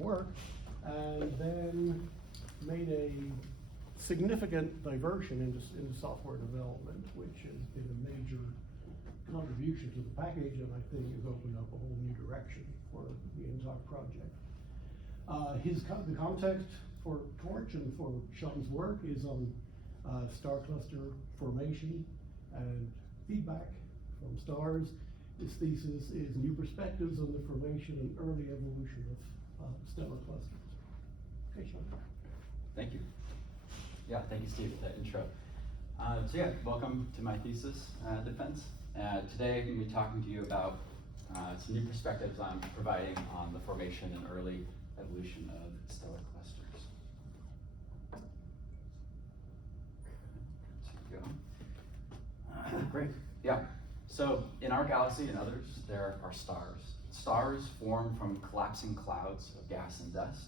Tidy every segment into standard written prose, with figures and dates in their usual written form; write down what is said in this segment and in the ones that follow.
work, and then made a significant diversion into software development, which has been a major contribution to the package, and I think has opened up a whole new direction for the entire project. The context for Torch and for Sean's work is on star cluster formation and feedback from stars. His thesis is new perspectives on the formation and early evolution of stellar clusters. Okay, Sean. Thank you. Yeah, thank you, Steve, for that intro. So yeah, welcome to my thesis defense. Today I'm going to be talking to you about some new perspectives I'm providing on the formation and early evolution of stellar clusters. There we go. Great. Yeah. So in our galaxy and others, there are stars. Stars form from collapsing clouds of gas and dust.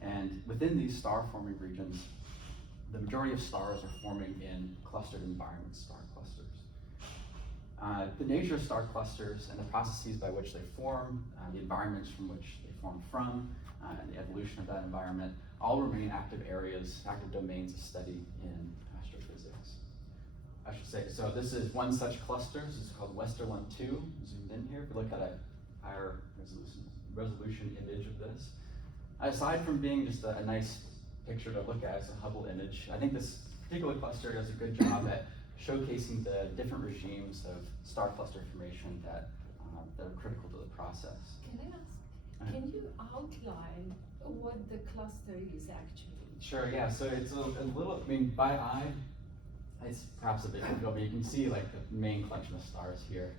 And within these star-forming regions, the majority of stars are forming in clustered environments, star clusters. The nature of star clusters and the processes by which they form, the environments from which they form from, and the evolution of that environment all remain active areas, active domains of study in astrophysics. I should say, so this is one such cluster. This is called Westerlund 2, zoomed in here. If you look at a higher resolution image of this, aside from being just a nice picture to look at as a Hubble image, I think this particular cluster does a good job at showcasing the different regimes of star cluster formation that are critical to the process. Can I ask, can you outline what the cluster is actually? Sure, yeah, so it's a little, I mean, by eye, it's perhaps a bit difficult, but you can see like the main collection of stars here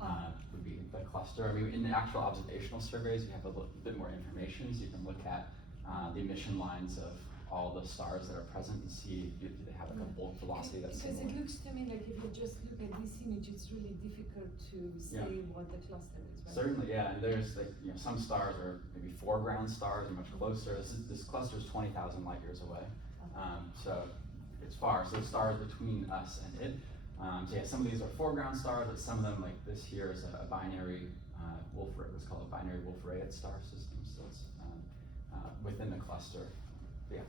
would be the cluster. I mean, in the actual observational surveys, we have a little bit more information, so you can look at the emission lines of all the stars that are present and see if they have like a bulk velocity that's because similar. it looks to me like if you just look at this image, it's really difficult to say what the cluster is, right? Certainly, yeah, and there's like, you know, some stars are maybe foreground stars and much closer. This cluster is 20,000 light years away, so it's far. So the stars between us and it. So yeah, some of these are foreground stars, but some of them, like this here, is a binary what's called a binary Wolf-Rayet star system. So it's within the cluster. Yeah.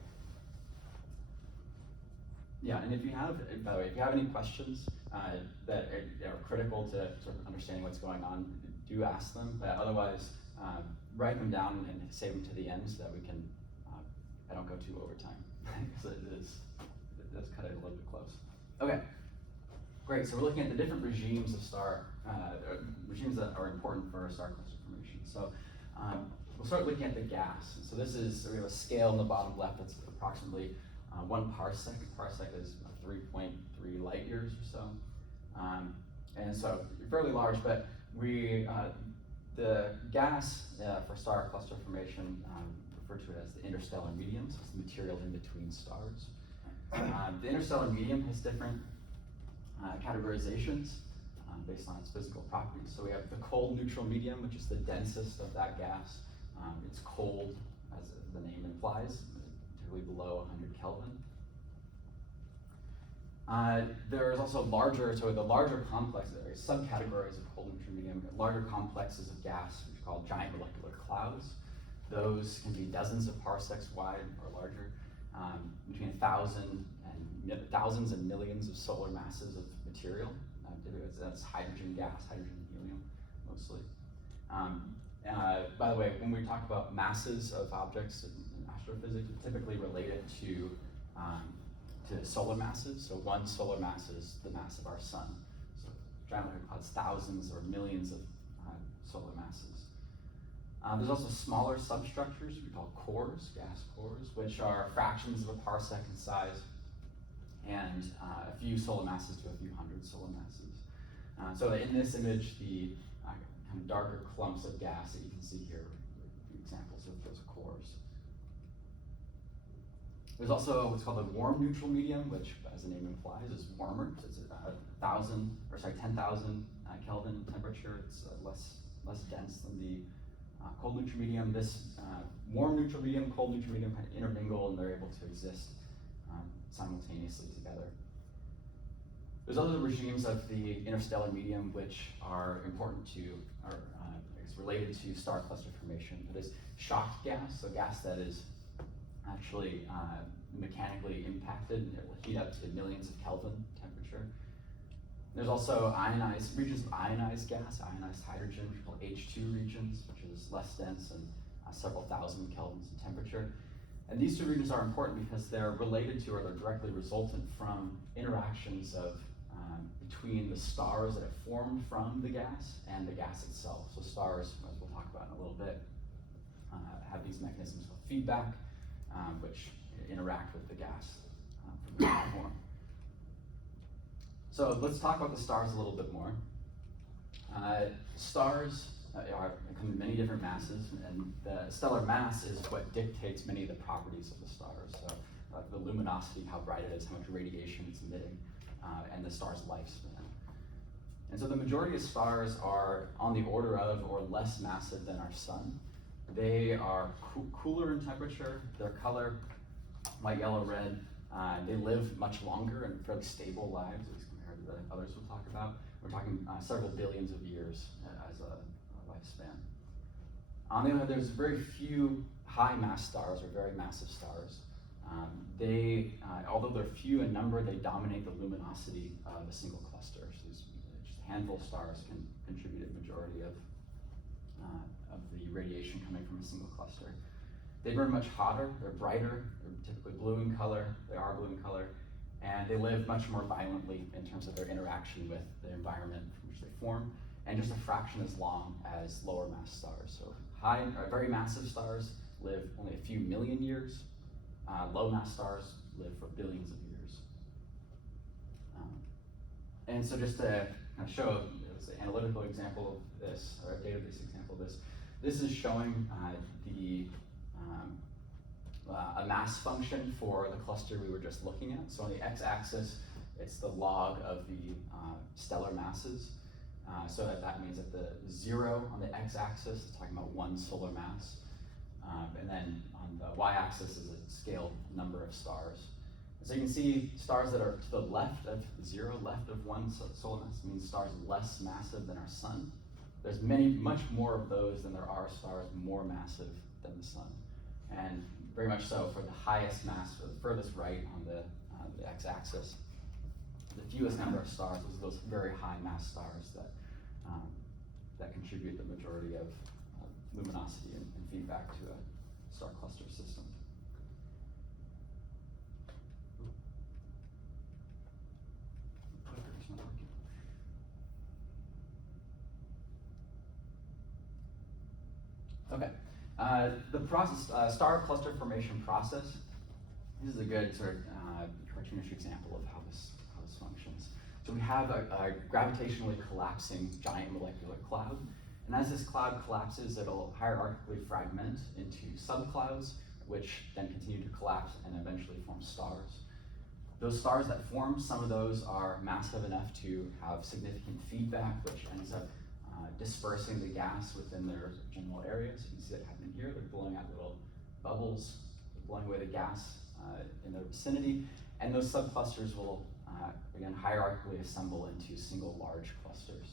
Yeah, and if you have, by the way, if you have any questions that are critical to sort of understanding what's going on, do ask them. But otherwise, write them down and save them to the end so that we can. I don't go too over time because it does cut it a little bit close. Okay. Great, so we're looking at the different regimes of regimes that are important for star cluster formation. So we'll start looking at the gas. So this is, we have a scale in the bottom left that's approximately 1 parsec. A parsec is 3.3 light years or so. And so fairly large, but the gas for star cluster formation, referred to it as the interstellar medium, so it's the material in between stars. The interstellar medium has different categorizations based on its physical properties. So we have the cold neutral medium, which is the densest of that gas. It's cold, as the name implies, typically below 100 Kelvin. There's also the larger complex, there are subcategories of cold neutral medium, larger complexes of gas, which are called giant molecular clouds. Those can be dozens of parsecs wide or larger, between 1,000 and thousands and millions of solar masses of material. That's hydrogen gas, hydrogen and helium, mostly. By the way, when we talk about masses of objects in astrophysics, we typically relate it to solar masses. So one solar mass is the mass of our sun. So giant molecular clouds, thousands or millions of solar masses. There's also smaller substructures we call cores, gas cores, which are fractions of a parsec in size, and a few solar masses to a few hundred solar masses. So in this image, the kind of darker clumps of gas that you can see here are examples of those cores. There's also what's called a warm neutral medium, which, as the name implies, is warmer. So it's 10,000 Kelvin temperature. It's less dense than the cold neutral medium. This warm neutral medium, cold neutral medium kind of intermingle, and they're able to exist simultaneously together. There's other regimes of the interstellar medium which are important to, or is related to star cluster formation. It is shocked gas, so gas that is actually mechanically impacted, and it will heat up to millions of Kelvin temperature. There's also ionized regions of ionized gas, ionized hydrogen, which are called H2 regions, which is less dense and several thousand kelvins in temperature. And these two regions are important because they're related to, or they're directly resultant from, interactions of between the stars that have formed from the gas and the gas itself. So stars, as we'll talk about in a little bit, have these mechanisms called feedback, which interact with the gas from the form. So let's talk about the stars a little bit more. Stars come in many different masses, and the stellar mass is what dictates many of the properties of the stars. So the luminosity, how bright it is, how much radiation it's emitting, and the star's lifespan. And so the majority of stars are on the order of or less massive than our sun. They are cooler in temperature, their color, white, yellow, red. They live much longer and fairly stable lives as compared to the others we'll talk about. We're talking several billions of years as a lifespan. On the other hand, there's very few high mass stars or very massive stars. Although they're few in number, they dominate the luminosity of a single cluster. So just a handful of stars can contribute a majority of the radiation coming from a single cluster. They burn much hotter, they're brighter, they're typically blue in color, they are blue in color, and they live much more violently in terms of their interaction with the environment from which they form, and just a fraction as long as lower mass stars. So very massive stars live only a few million years. Low mass stars live for billions of years. And so just to kind of show an analytical example of this, or a database example of this, this is showing a mass function for the cluster we were just looking at. So on the x-axis, it's the log of the stellar masses. So that means that the 0 on the x-axis is talking about 1 solar mass. And then on the y-axis is a scaled number of stars. So you can see stars that are to the left of 0, left of 1 solar mass, means stars less massive than our sun. There's much more of those than there are stars more massive than the sun. And very much so for the highest mass, or the furthest right on the x-axis, the fewest number of stars is those very high mass stars that contribute the majority of luminosity and feedback to a star cluster system. Clicker's not working. Okay, the process, star cluster formation process. This is a good sort of cartoonish example of how this functions. So we have a gravitationally collapsing giant molecular cloud, and as this cloud collapses, it'll hierarchically fragment into subclouds, which then continue to collapse and eventually form stars. Those stars that form, some of those are massive enough to have significant feedback, which ends up dispersing the gas within their general area. So you can see that happening here. They're blowing out little bubbles, blowing away the gas in their vicinity, and those subclusters will again hierarchically assemble into single large clusters.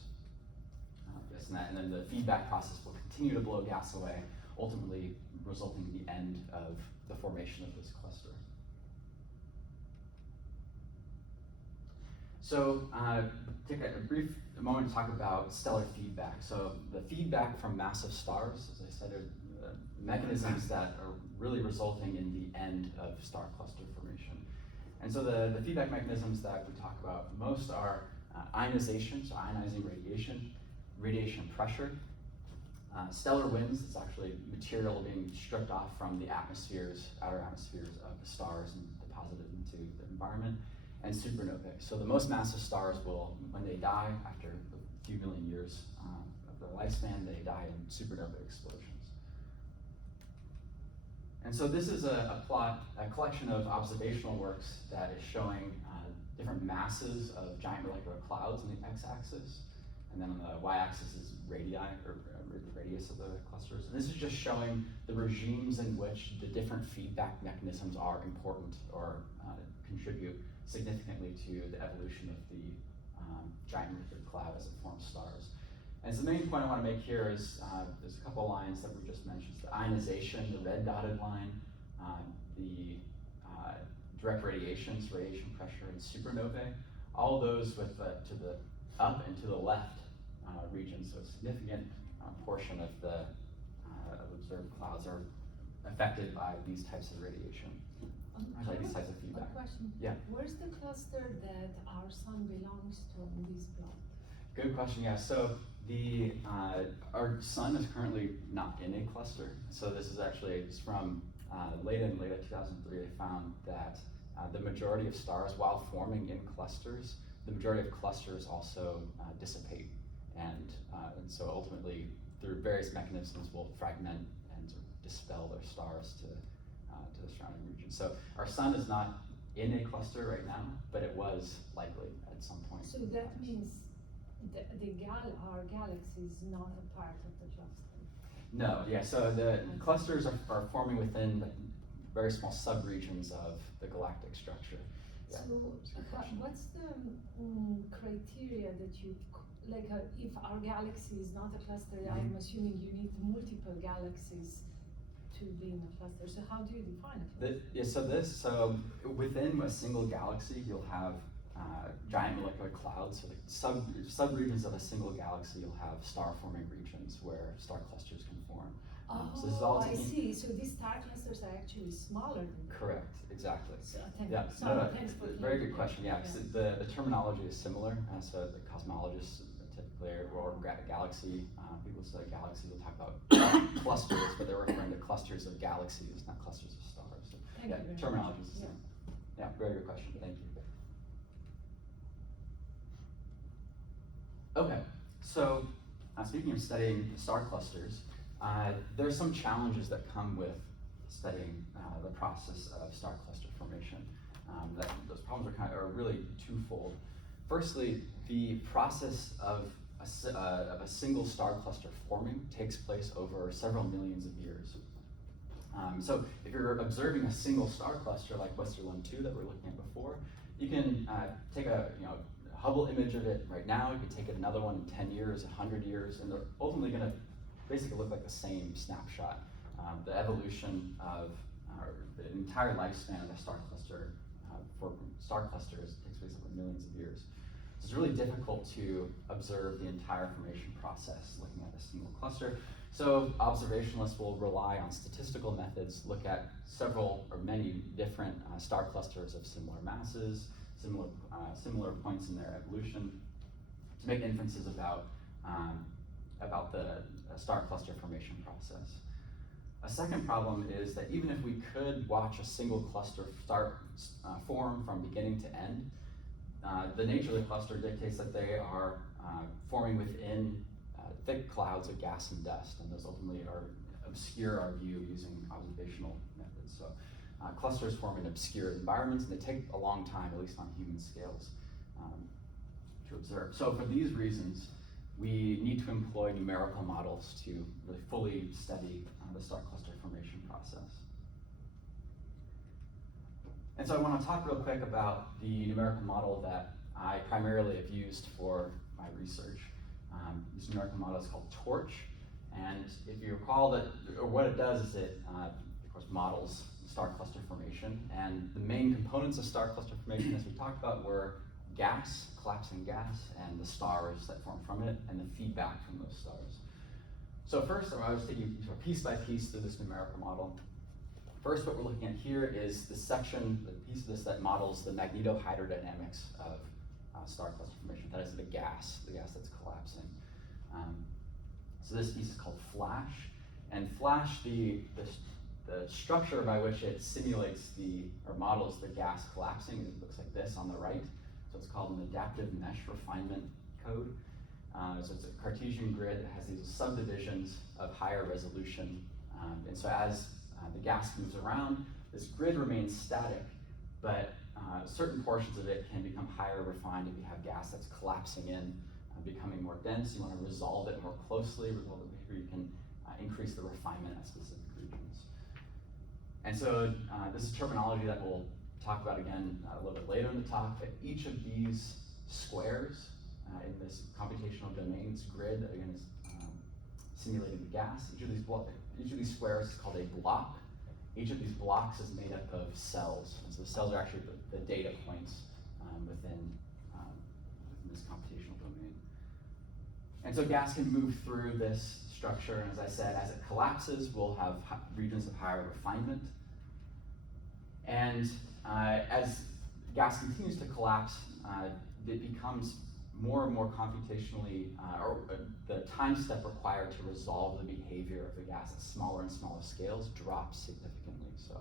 And then the feedback process will continue to blow gas away, ultimately resulting in the end of the formation of this cluster. So take a brief moment to talk about stellar feedback. So the feedback from massive stars, as I said, are mechanisms that are really resulting in the end of star cluster formation. And so the feedback mechanisms that we talk about most are ionization, so ionizing radiation, radiation pressure, stellar winds, it's actually material being stripped off from the atmospheres, outer atmospheres of the stars and deposited into the environment, and supernovae. So the most massive stars will, when they die after a few million years of their lifespan, they die in supernova explosions. And so this is a collection of observational works that is showing different masses of giant molecular clouds on the x-axis, and then on the y-axis is radii, or the radius of the clusters. And this is just showing the regimes in which the different feedback mechanisms are important or contribute significantly to the evolution of the giant molecular cloud as it forms stars. And so the main point I want to make here is there's a couple lines that we just mentioned. The ionization, the red dotted line, the direct radiations, radiation pressure, and supernovae. All those with to the up and to the left region. So a significant portion of the observed clouds are affected by these types of radiation. Sorry, these types of feedback. A question. Yeah. Where's the cluster that our sun belongs to in this plot? Good question. Yeah. So the our sun is currently not in a cluster. So this is actually it's from late 2003. They found that the majority of stars, while forming in clusters, the majority of clusters also dissipate, and so ultimately, through various mechanisms, will fragment and sort of dispel their stars to the surrounding region. So our sun is not in a cluster right now, but it was likely at some point. So that means our galaxy is not a part of the cluster. No, yeah, so the clusters are forming within very small subregions of the galactic structure. Yeah. So what's the criteria that you, if our galaxy is not a cluster, I'm assuming you need multiple galaxies to be in a cluster. So how do you define a cluster? So within a single galaxy, you'll have giant molecular clouds. So the subregions of a single galaxy, you'll have star-forming regions where star clusters can form. So this is all I see. So these star clusters are actually smaller than that. Correct, exactly. So, Thanks for very good question. Yeah, the terminology is similar. So the cosmologists typically, or galaxy, people say galaxy will talk about clusters, but they're referring to clusters of galaxies, not clusters of stars. So, terminology is the same. Yeah, very good question. Thank you. Okay, so speaking of studying star clusters, there are some challenges that come with studying the process of star cluster formation. Those problems are really twofold. Firstly, the process of a single star cluster forming takes place over several millions of years. So if you're observing a single star cluster like Western 1-2 that we were looking at before, you can take a Hubble image of it right now. You can take another one in 10 years, 100 years, and they're ultimately going to basically look like the same snapshot. The evolution of the entire lifespan of a star cluster for star clusters takes place over millions of years. So it's really difficult to observe the entire formation process looking at a single cluster. So observationalists will rely on statistical methods, look at several or many different star clusters of similar masses, similar points in their evolution, to make inferences about the star cluster formation process. A second problem is that even if we could watch a single cluster form from beginning to end, the nature of the cluster dictates that they are forming within thick clouds of gas and dust, and those ultimately obscure our view using observational methods. So clusters form in obscure environments, and they take a long time, at least on human scales, to observe. So for these reasons, we need to employ numerical models to really fully study the star cluster formation process. And so I want to talk real quick about the numerical model that I primarily have used for my research. This numerical model is called TORCH, and if you recall what it does is it, of course, models star cluster formation, and the main components of star cluster formation, as we talked about, were gas, collapsing gas, and the stars that form from it, and the feedback from those stars. So first, I was taking you piece by piece through this numerical model. First, what we're looking at here is the piece of this that models the magnetohyddrodynamics of star cluster formation. That is the gas that's collapsing. So this piece is called flash, and flash, the structure by which it simulates or models the gas collapsing, it looks like this on the right. So it's called an adaptive mesh refinement code. So it's a Cartesian grid that has these subdivisions of higher resolution. And so as the gas moves around, this grid remains static, but certain portions of it can become higher refined if you have gas that's collapsing in, becoming more dense. You want to resolve it more closely, where you can increase the refinement at specific regions. And so this is terminology that we'll talk about again a little bit later in the talk, but each of these squares in this computational domain, this grid, again, is simulating the gas. Each of these squares is called a block. Each of these blocks is made up of cells. And so the cells are actually the data points within this computational domain. And so gas can move through this structure, and as I said, as it collapses, we'll have regions of higher refinement. And as gas continues to collapse, it becomes more and more computationally, the time step required to resolve the behavior of the gas at smaller and smaller scales drops significantly. So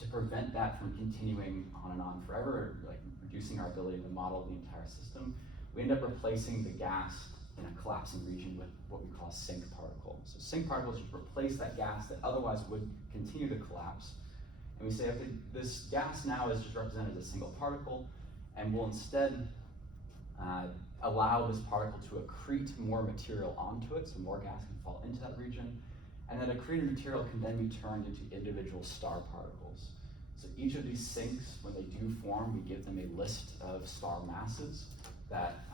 to prevent that from continuing on and on forever, like reducing our ability to model the entire system, we end up replacing the gas in a collapsing region with what we call a sink particle. So sink particles just replace that gas that otherwise would continue to collapse. And we say, okay, this gas now is just represented as a single particle, and we'll instead allow this particle to accrete more material onto it, so more gas can fall into that region. And that accreted material can then be turned into individual star particles. So each of these sinks, when they do form, we give them a list of star masses that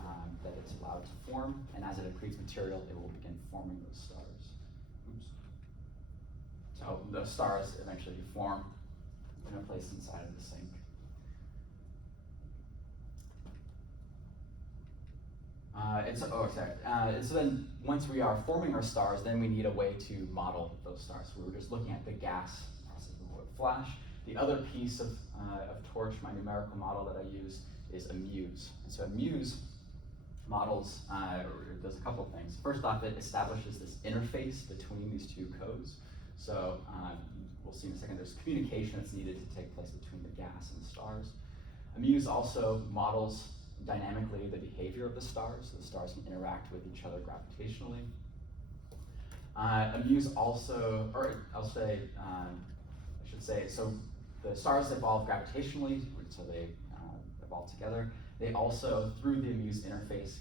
it's allowed to form, and as it accretes material, it will begin forming those stars. Oops. So the stars eventually form and are placed inside of the sink. So then once we are forming our stars, then we need a way to model those stars. So we were just looking at the gas process with flash. The other piece of torch, my numerical model that I use, is a muse. And so a muse models, does a couple of things. First off, it establishes this interface between these two codes. So we'll see in a second, there's communication that's needed to take place between the gas and the stars. A muse also models dynamically the behavior of the stars, so the stars can interact with each other gravitationally. A muse also, or I should say, so the stars evolve gravitationally, so they evolve together. They also, through the muse interface,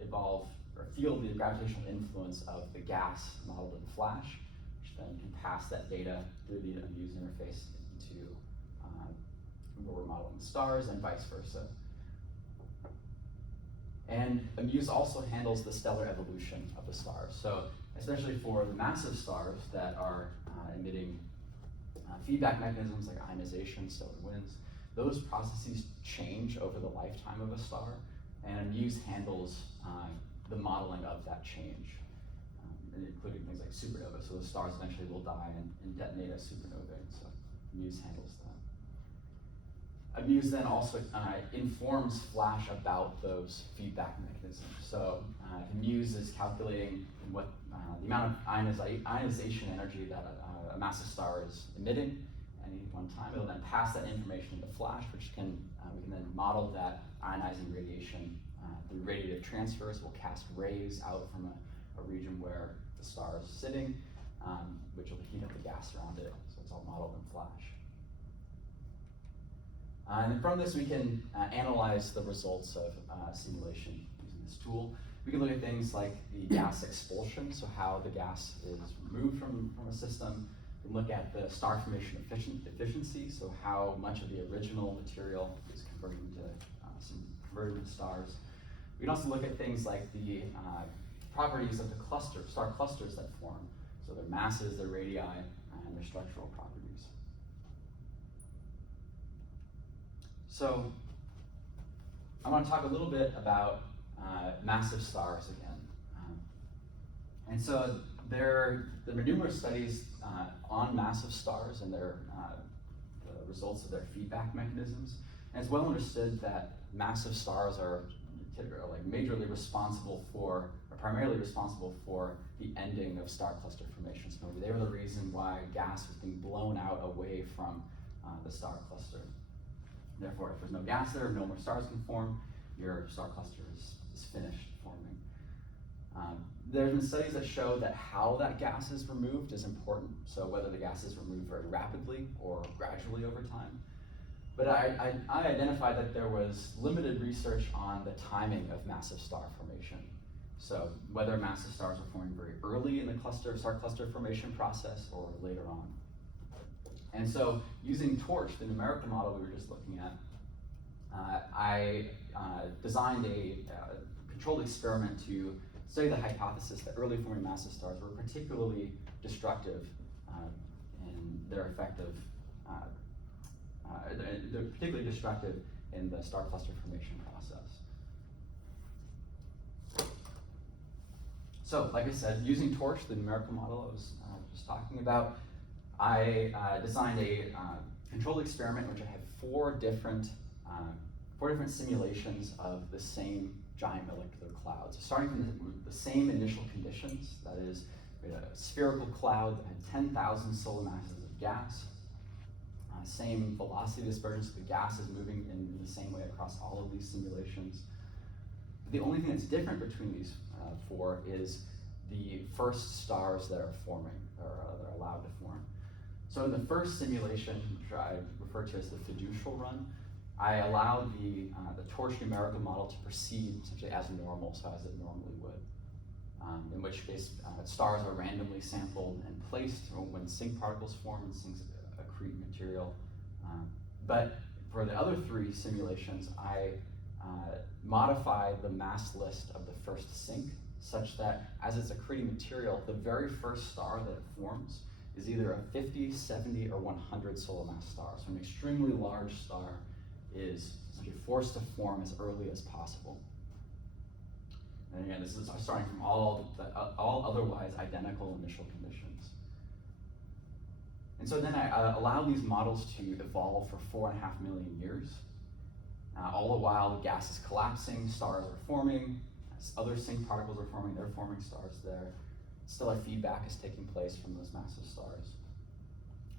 evolve or feel the gravitational influence of the gas modeled in flash, which then can pass that data through the muse interface into where we're modeling the stars, and vice versa. And a muse also handles the stellar evolution of the stars. So especially for the massive stars that are emitting feedback mechanisms like ionization, stellar winds, those processes change over the lifetime of a star, and a muse handles the modeling of that change, including things like supernovae. So the stars eventually will die and detonate as supernovae, so muse handles that. A muse then also informs flash about those feedback mechanisms. So if a muse is calculating what the amount of ionization energy that a massive star is emitting at any one time, it'll then pass that information into flash, which can we can then model that ionizing radiation through radiative transfers. We'll cast rays out from a region where the star is sitting, which will heat up the gas around it. So it's all modeled in flash. And from this, we can analyze the results of simulation using this tool. We can look at things like the gas expulsion, so how the gas is removed from a system. We can look at the star formation efficiency, so how much of the original material is converted into stars. We can also look at things like the properties of the star clusters that form, so their masses, their radii, and their structural properties. So I want to talk a little bit about massive stars again. And so there are numerous studies on massive stars and the results of their feedback mechanisms. And it's well understood that massive stars are like majorly responsible for, or primarily responsible for, the ending of star cluster formation. So they were the reason why gas was being blown out away from the star cluster. Therefore, if there's no gas there, no more stars can form, your star cluster is finished forming. There have been studies that show that how that gas is removed is important, so whether the gas is removed very rapidly or gradually over time. But I identified that there was limited research on the timing of massive star formation. So whether massive stars are forming very early in the star cluster formation process or later on. And so using TORCH, the numerical model we were just looking at, I designed a controlled experiment to study the hypothesis that early forming massive stars were particularly destructive in their effective, they're particularly destructive in the star cluster formation process. So, like I said, using TORCH, the numerical model I was just talking about, I designed a controlled experiment in which I had four different simulations of the same giant molecular cloud. So starting from the same initial conditions, that is, we had a spherical cloud that had 10,000 solar masses of gas, same velocity dispersion, so the gas is moving in the same way across all of these simulations. The only thing that's different between these four is the first stars that are forming, or that are allowed to form. So in the first simulation, which I refer to as the fiducial run, I allowed the TORCH numerical model to proceed essentially as normal, so as it normally would. In which case, stars are randomly sampled and placed when sync particles form and syncs accrete material. But for the other three simulations, I modified the mass list of the first sync such that as it's accreting material, the very first star that it forms is either a 50, 70, or 100 solar mass star. So an extremely large star is essentially forced to form as early as possible. And again, this is starting from all otherwise identical initial conditions. And so then I allowed these models to evolve for 4.5 million years. All the while, the gas is collapsing, stars are forming, as other sync particles are forming, they're forming stars there. Stellar feedback is taking place from those massive stars.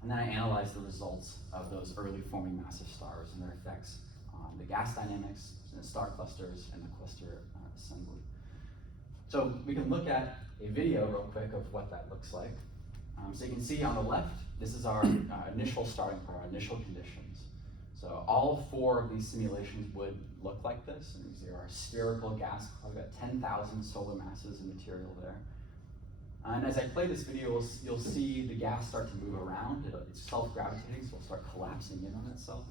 And then I analyzed the results of those early forming massive stars and their effects on the gas dynamics, the star clusters, and the cluster assembly. So we can look at a video real quick of what that looks like. So you can see on the left, this is our initial starting point, our initial conditions. So all four of these simulations would look like this. And you see our spherical gas cloud, we've got 10,000 solar masses of material there. And as I play this video, you'll see the gas start to move around. It's self-gravitating, so it'll start collapsing in on itself.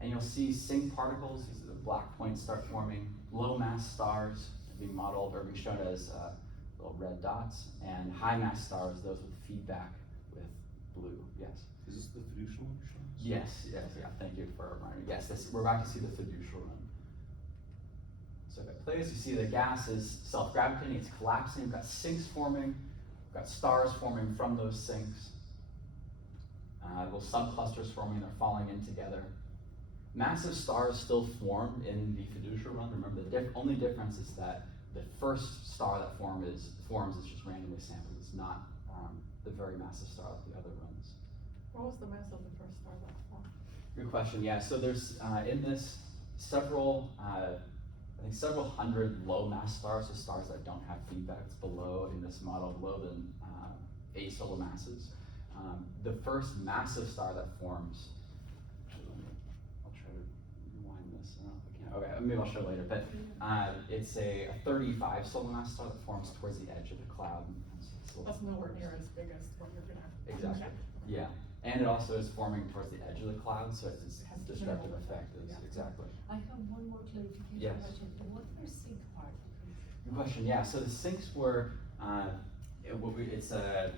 And you'll see sync particles, these are the black points, start forming. Low mass stars being modeled or being shown as little red dots, and high mass stars, those with feedback with blue. Yes? Is this the fiducial one you're showing? Yes, yeah, thank you for reminding me. Yes, we're about to see the fiducial run. So if it plays, you see the gas is self-gravitating, it's collapsing, we've got sinks forming, we've got stars forming from those sinks. Little subclusters forming, they're falling in together. Massive stars still form in the fiducial run. Remember, the only difference is that the first star that forms is just randomly sampled. It's not the very massive star like the other runs. What was the mass of the first star that formed? Good question. Yeah. So there's in this several, I think several hundred low mass stars, so stars that don't have feedback. It's below in this model, below the 8 solar masses. The first massive star that forms. I'll try to rewind this. I don't know if I can. Okay, maybe I'll show later. But it's a 35 solar mass star that forms towards the edge of the cloud. That's nowhere near as big as what you're gonna. Exactly. Okay. Yeah. And it also is forming towards the edge of the cloud, so it's Has destructive minimal effect. effect, yeah. Exactly. I have one more clarification Yes. question. What are sync particles? Good question. Yeah. So the sinks were, it's a,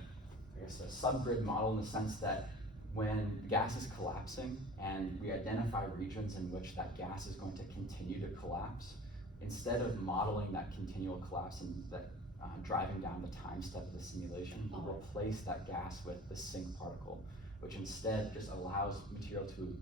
I guess, a subgrid model in the sense that when gas is collapsing and we identify regions in which that gas is going to continue to collapse, instead of modeling that continual collapse and that driving down the time step of the simulation, we replace that gas with the sync particle, which instead just allows material to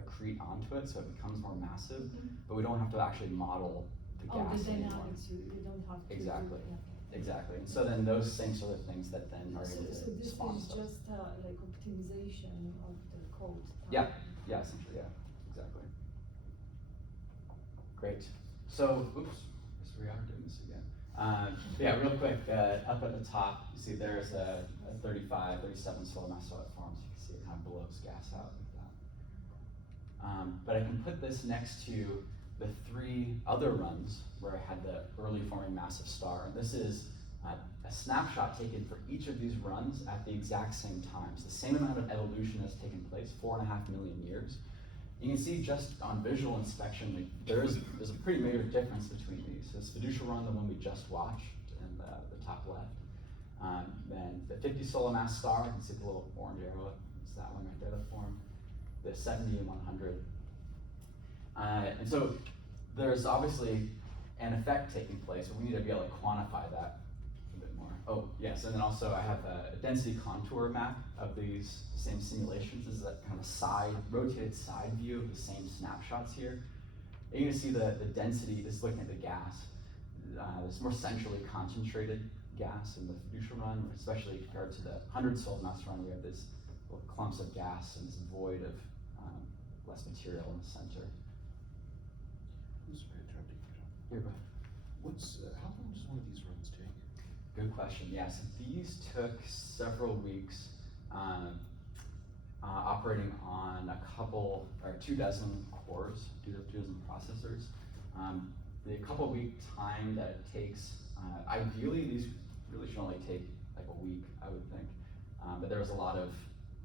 accrete onto it, so it becomes more massive, but we don't have to actually model the gas the anymore. dynamics, you don't have to. Exactly. Yeah. Exactly. And so then those sinks are the things that then are able So to this spawn is stuff. just like optimization of the code. Yeah, yeah, essentially, yeah, exactly. Great. So, oops, guess we are doing this again. Yeah, real quick, up at the top, you see there's a 35, 37 solar mass star that forms. You can see it kind of blows gas out like that. But I can put this next to the 3 other runs where I had the early forming massive star. And this is a snapshot taken for each of these runs at the exact same time. So the same amount of evolution has taken place, 4.5 million years. You can see just on visual inspection, like, there's a pretty major difference between these. This fiducial run, the one we just watched in the top left, and the 50 solar mass star, you can see the little orange arrow, it's that one right there that formed, the 70 and 100. And so there's obviously an effect taking place, but we need to be able to quantify that a bit more. Oh, yes, and then also I have a density contour map of these same simulations. This is a kind of rotated side view of the same snapshots here. And you can see the density, this is looking at the gas. This more centrally concentrated gas in the fiducial run, especially compared to the 100 solar mass run, we have this little clumps of gas and this void of less material in the center. I'm sorry, I tried to get up. Here, go ahead. How long does one of these runs take? Good question. Yeah, so these took several weeks, operating on a couple or 24 cores, 24 processors. The couple week time that it takes, ideally these really should only take like a week, I would think. But there's a lot of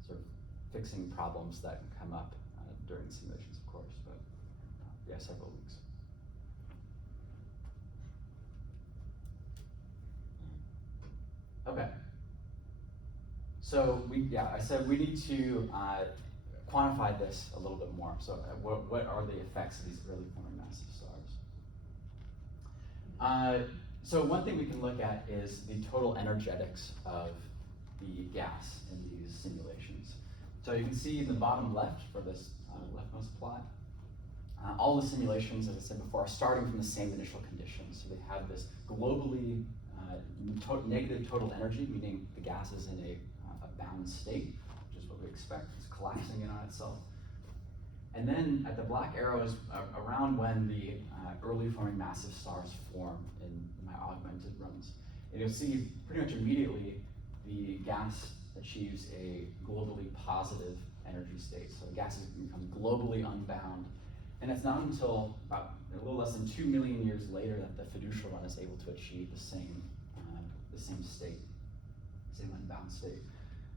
sort of fixing problems that can come up during simulations, of course, but yeah, several weeks. Okay. So I said we need to quantify this a little bit more. So what are the effects of these early forming massive stars? So one thing we can look at is the total energetics of the gas in these simulations. So you can see in the bottom left for this leftmost plot, all the simulations, as I said before, are starting from the same initial conditions. So they have this globally negative total energy, meaning the gas is in a bound state, which is what we expect. It's collapsing in on itself. And then at the black arrows, around when the early forming massive stars form in my augmented runs, and you'll see pretty much immediately the gas achieves a globally positive energy state. So the gas has become globally unbound. And it's not until about a little less than 2 million years later that the fiducial run is able to achieve the same state, same unbound state.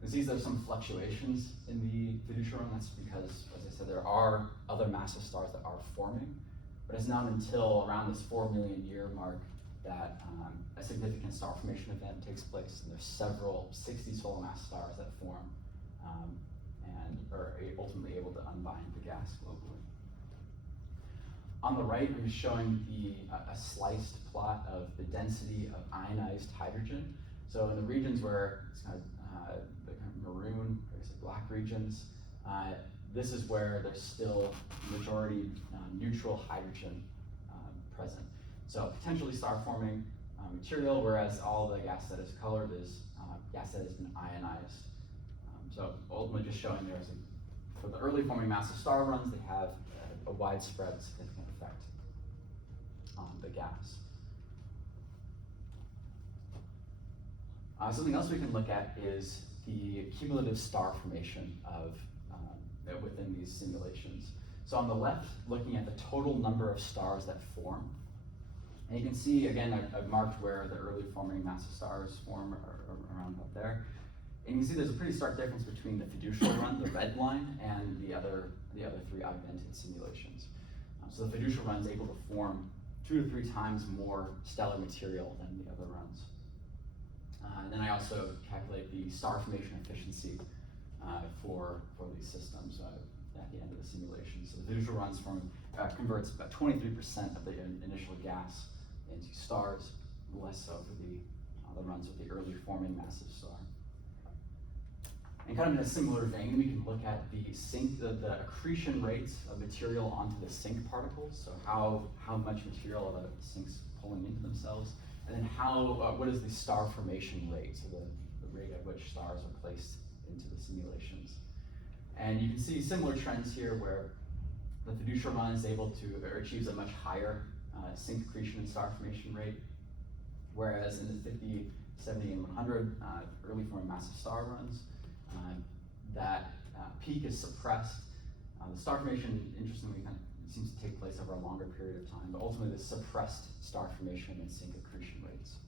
And see there's some fluctuations in the fiducial run. That's because, as I said, there are other massive stars that are forming, but it's not until around this 4 million year mark that a significant star formation event takes place, and there's several 60 solar mass stars that form and are ultimately able to unbind the gas globally. On the right, I'm showing a sliced plot of the density of ionized hydrogen. So in the regions where it's kind of the kind of maroon, or I guess black regions, this is where there's still majority neutral hydrogen present. So potentially star forming material, whereas all the gas that is colored is gas that has been ionized. So ultimately just showing for the early forming massive star runs, they have a widespread significant effect on the gas. Something else we can look at is the cumulative star formation of within these simulations. So on the left, looking at the total number of stars that form, and you can see again I've marked where the early forming massive stars form around up there. And you can see there's a pretty stark difference between the fiducial run, the red line, and the other 3 augmented simulations. So the fiducial run is able to form 2 to 3 times more stellar material than the other runs. And then I also calculate the star formation efficiency for these systems at the end of the simulation. So the fiducial runs converts about 23% of the initial gas into stars, less so for the runs with the early forming massive star. And kind of in a similar vein, we can look at the accretion rates of material onto the sink particles. So how much material are the sinks pulling into themselves, and then what is the star formation rate, so the rate at which stars are placed into the simulations. And you can see similar trends here where the fiducial run is able to, or achieves a much higher sink accretion and star formation rate, whereas in the 50, 70, and 100 early forming massive star runs, that peak is suppressed. The star formation, interestingly, kind of seems to take place over a longer period of time, but ultimately the suppressed star formation and sink accretion rates.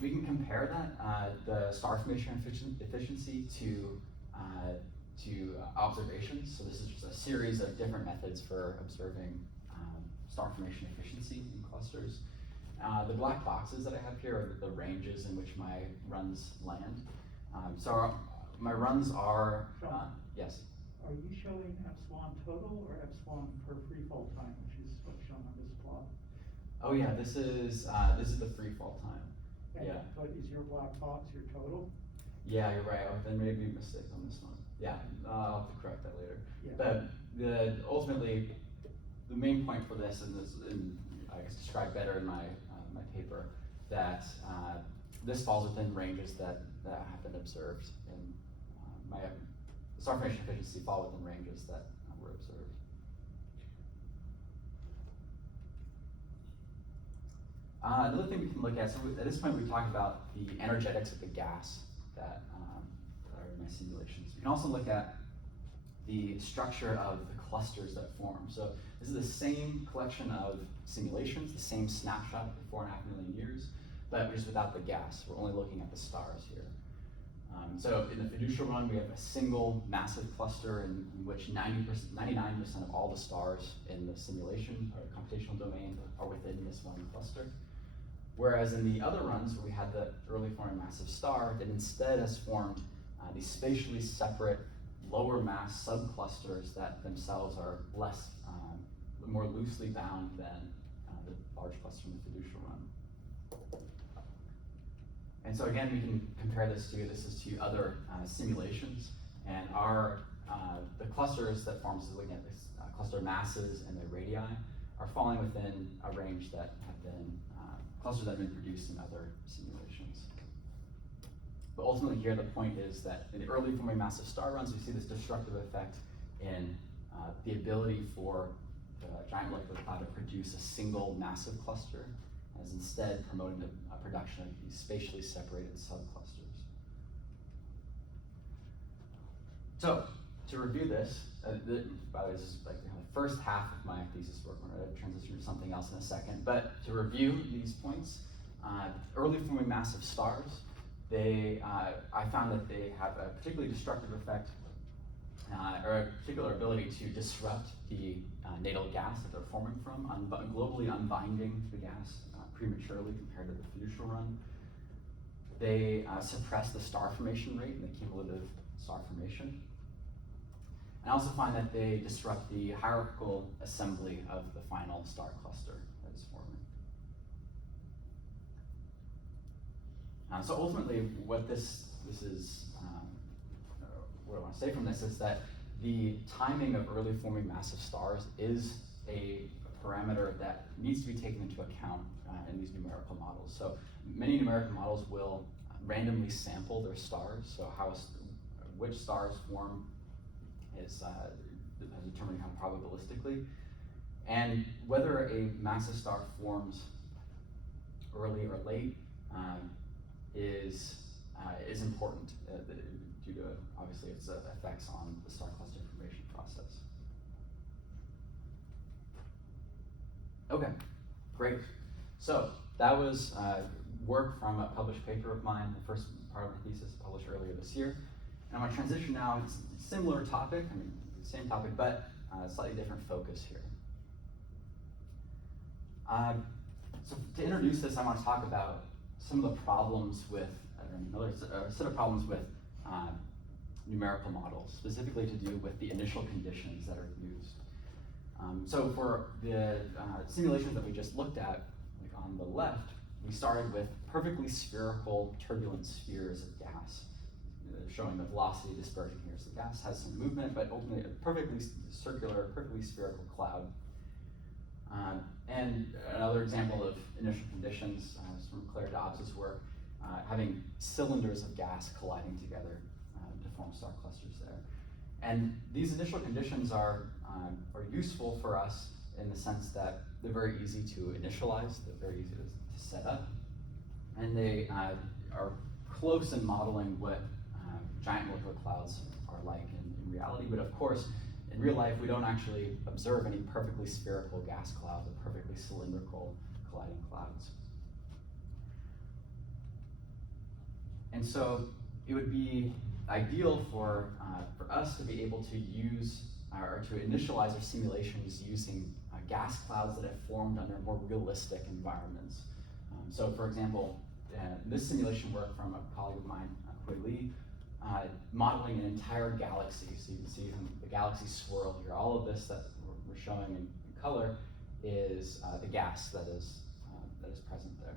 We can compare that, the star formation efficiency to observations. So this is just a series of different methods for observing star formation efficiency in clusters. The black boxes that I have here are the ranges in which my runs land. My runs are, yes? Are you showing epsilon total or epsilon per free fall time, which is what's shown on this plot? Oh yeah, this is the free fall time. And- Yeah. But is your black box your total? Yeah, you're right. There may be a mistake on this one. Yeah, I'll have to correct that later. Yeah. But ultimately, the main point for this, and I guess described better in my my paper, that this falls within ranges that have been observed, and my star formation efficiency fall within ranges that were observed. Another thing we can look at, so at this point we've talked about the energetics of the gas that are in my simulations. You can also look at the structure of the clusters that form. So this is the same collection of simulations, the same snapshot for 4.5 million years, but just without the gas. We're only looking at the stars here. So in the fiducial run, we have a single massive cluster in which 99% of all the stars in the simulation or computational domain are within this one cluster. Whereas in the other runs, where we had the early forming massive star, that instead has formed these spatially separate lower mass subclusters that themselves are less, more loosely bound than the large cluster in the fiducial run. And so again, we can compare this to other simulations, and the clusters that form, so looking at this cluster masses and their radii, are falling within a range that have been clusters that have been produced in other simulations. But ultimately here, the point is that in the early forming massive star runs, we see this destructive effect in the ability for the giant molecular cloud to produce a single massive cluster, as instead promoting the production of these spatially separated subclusters. So, to review this, by the way, this is like the first half of my thesis work. We're going to transition to something else in a second. But to review these points, early forming massive stars, I found that they have a particularly destructive effect, or a particular ability to disrupt the natal gas that they're forming from, globally unbinding the gas prematurely compared to the fiducial run. They suppress the star formation rate and the cumulative star formation. And I also find that they disrupt the hierarchical assembly of the final star cluster that is forming. So ultimately, what this is, what I want to say from this is that the timing of early forming massive stars is a parameter that needs to be taken into account in these numerical models. So many numerical models will randomly sample their stars. So which stars form is determined kind of probabilistically. And whether a massive star forms early or late is important due to, obviously, its effects on the star cluster formation process. Okay, great. So that was work from a published paper of mine, the first part of my thesis published earlier this year. And I want to transition now, it's a similar topic, same topic, but slightly different focus here. So to introduce this, I want to talk about some of the problems with, another set of problems with numerical models, specifically to do with the initial conditions that are used. So for the simulations that we just looked at, like on the left, we started with perfectly spherical turbulent spheres of gas, showing the velocity dispersion here. So the gas has some movement, but ultimately a perfectly circular, perfectly spherical cloud. And another example of initial conditions is from Claire Dobbs's work, having cylinders of gas colliding together to form star clusters there. And these initial conditions are useful for us in the sense that they're very easy to initialize, they're very easy to set up, and they are close in modeling what giant molecular clouds are like in reality. But of course, in real life, we don't actually observe any perfectly spherical gas clouds or perfectly cylindrical colliding clouds. And so it would be ideal for us to be able to use or to initialize our simulations using gas clouds that have formed under more realistic environments. So for example, this simulation work from a colleague of mine, Hui Li, modeling an entire galaxy. So you can see the galaxy swirl here. All of this that we're showing in color is the gas that is present there.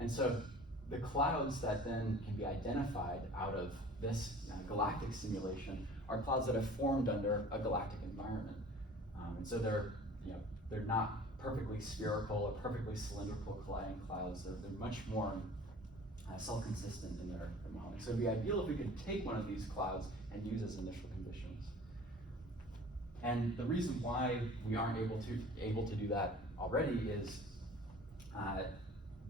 And so the clouds that then can be identified out of this galactic simulation are clouds that have formed under a galactic environment. And so they're not perfectly spherical or perfectly cylindrical colliding clouds. They're much more self-consistent in their modeling. So it'd be ideal if we could take one of these clouds and use as initial conditions. And the reason why we aren't able to do that already is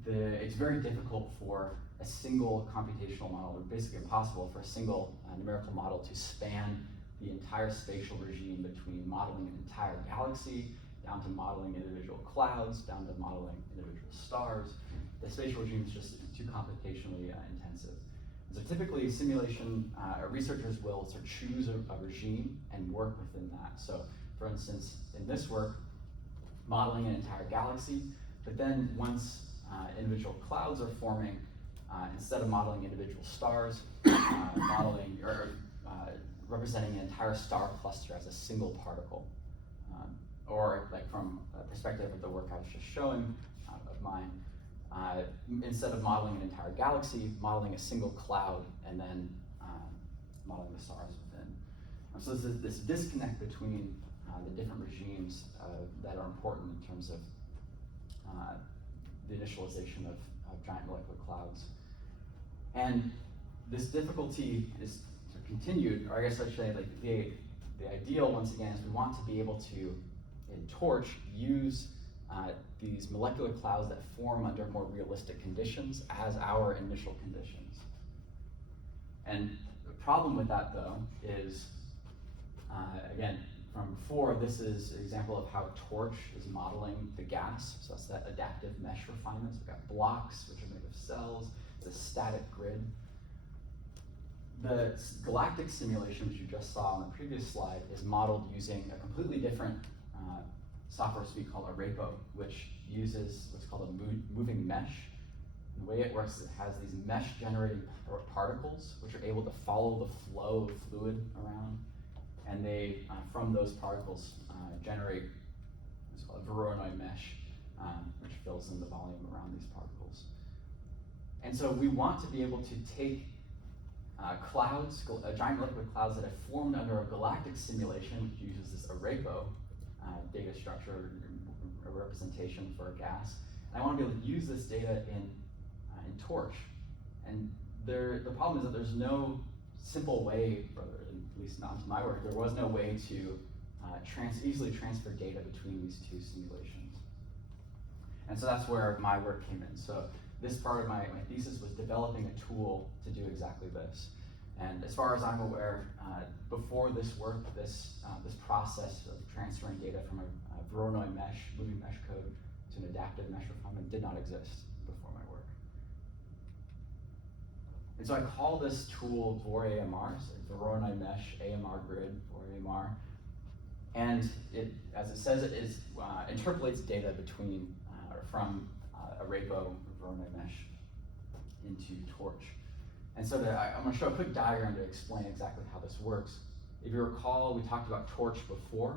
it's very difficult for a single computational model, or basically impossible for a single numerical model to span the entire spatial regime between modeling an entire galaxy, down to modeling individual clouds, down to modeling individual stars. The spatial regime is just too computationally intensive. So typically simulation, researchers will sort of choose a regime and work within that. So for instance, in this work, modeling an entire galaxy, but then once individual clouds are forming, instead of modeling individual stars, modeling or representing an entire star cluster as a single particle. Or like from a perspective of the work I was just showing of mine, instead of modeling an entire galaxy, modeling a single cloud and then modeling the stars within. So there's this disconnect between the different regimes that are important in terms of the initialization of giant molecular clouds. And this difficulty is continued, or I guess I should say, like the ideal, once again, is we want to be able to, in Torch, use these molecular clouds that form under more realistic conditions as our initial conditions. And the problem with that, though, is, again, from before, this is an example of how Torch is modeling the gas. So that's that adaptive mesh refinement. So we've got blocks, which are made of cells, the static grid. The galactic simulation, which you just saw on the previous slide, is modeled using a completely different software suite called Arepo, which uses what's called a moving mesh. And the way it works is it has these mesh-generating particles, which are able to follow the flow of fluid around, and they, from those particles, generate what's called a Voronoi mesh, which fills in the volume around these particles. And so we want to be able to take clouds, giant molecular clouds that have formed under a galactic simulation, which uses this Arepo data structure, a representation for a gas. And I want to be able to use this data in Torch. And the problem is that there's no simple way, or at least not to my work, there was no way to easily transfer data between these two simulations. And so that's where my work came in. So this part of my thesis was developing a tool to do exactly this. And as far as I'm aware, before this work, this process of transferring data from a Voronoi mesh, moving mesh code, to an adaptive mesh refinement did not exist before my work. And so I call this tool VOR-AMR, so Voronoi mesh AMR grid, VOR-AMR. And it, as it says, it is interpolates data between or from Arepo Voronoi mesh into Torch. And so I'm going to show a quick diagram to explain exactly how this works. If you recall, we talked about Torch before.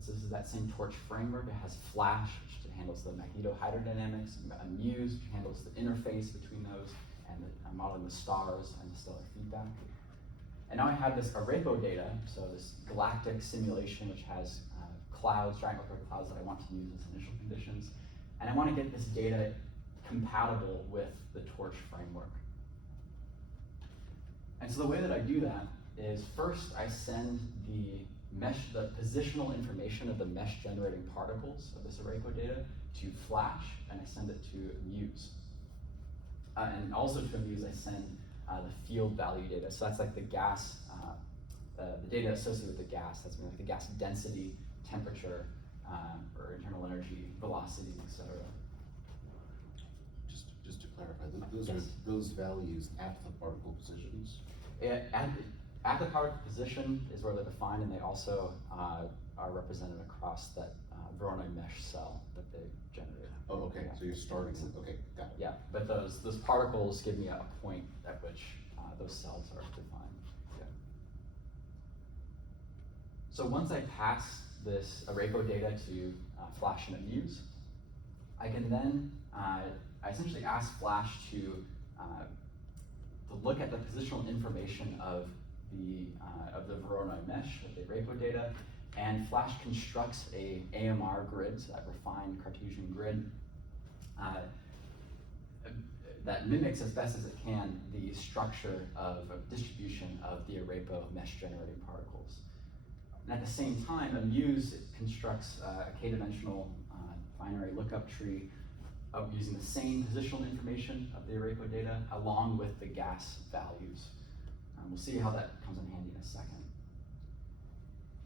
So this is that same Torch framework. It has Flash, which handles the magnetohyddrodynamics, and Muse, which handles the interface between those, and modeling the stars and the stellar feedback. And now I have this Arepo data, so this galactic simulation, which has clouds, giant molecular clouds that I want to use as initial conditions. And I want to get this data compatible with the Torch framework. And so the way that I do that is first I send the positional information of the mesh generating particles of this Arepo data to Flash, and I send it to Muse. And also to Muse I send the field value data. So that's like the gas, the data associated with the gas. That's like the gas density, temperature, or internal energy, velocity, etc. Just to clarify, those Yes. are those values at the particle positions? At the particle position is where they're defined, and they also are represented across that Voronoi mesh cell that they generated. Oh, okay, Yeah. so you're starting, okay, got it. Yeah, but those particles give me a point at which those cells are defined. Yeah. So once I pass this AREPO data to Flash and Amuse, I can then I essentially ask Flash to look at the positional information of the Voronoi mesh, of the AREPO data, and Flash constructs a AMR grid, so that refined Cartesian grid, that mimics as best as it can the structure of a distribution of the AREPO mesh generating particles. And at the same time, Amuse constructs a k-dimensional binary lookup tree of using the same positional information of the AREPO data along with the gas values. We'll see how that comes in handy in a second.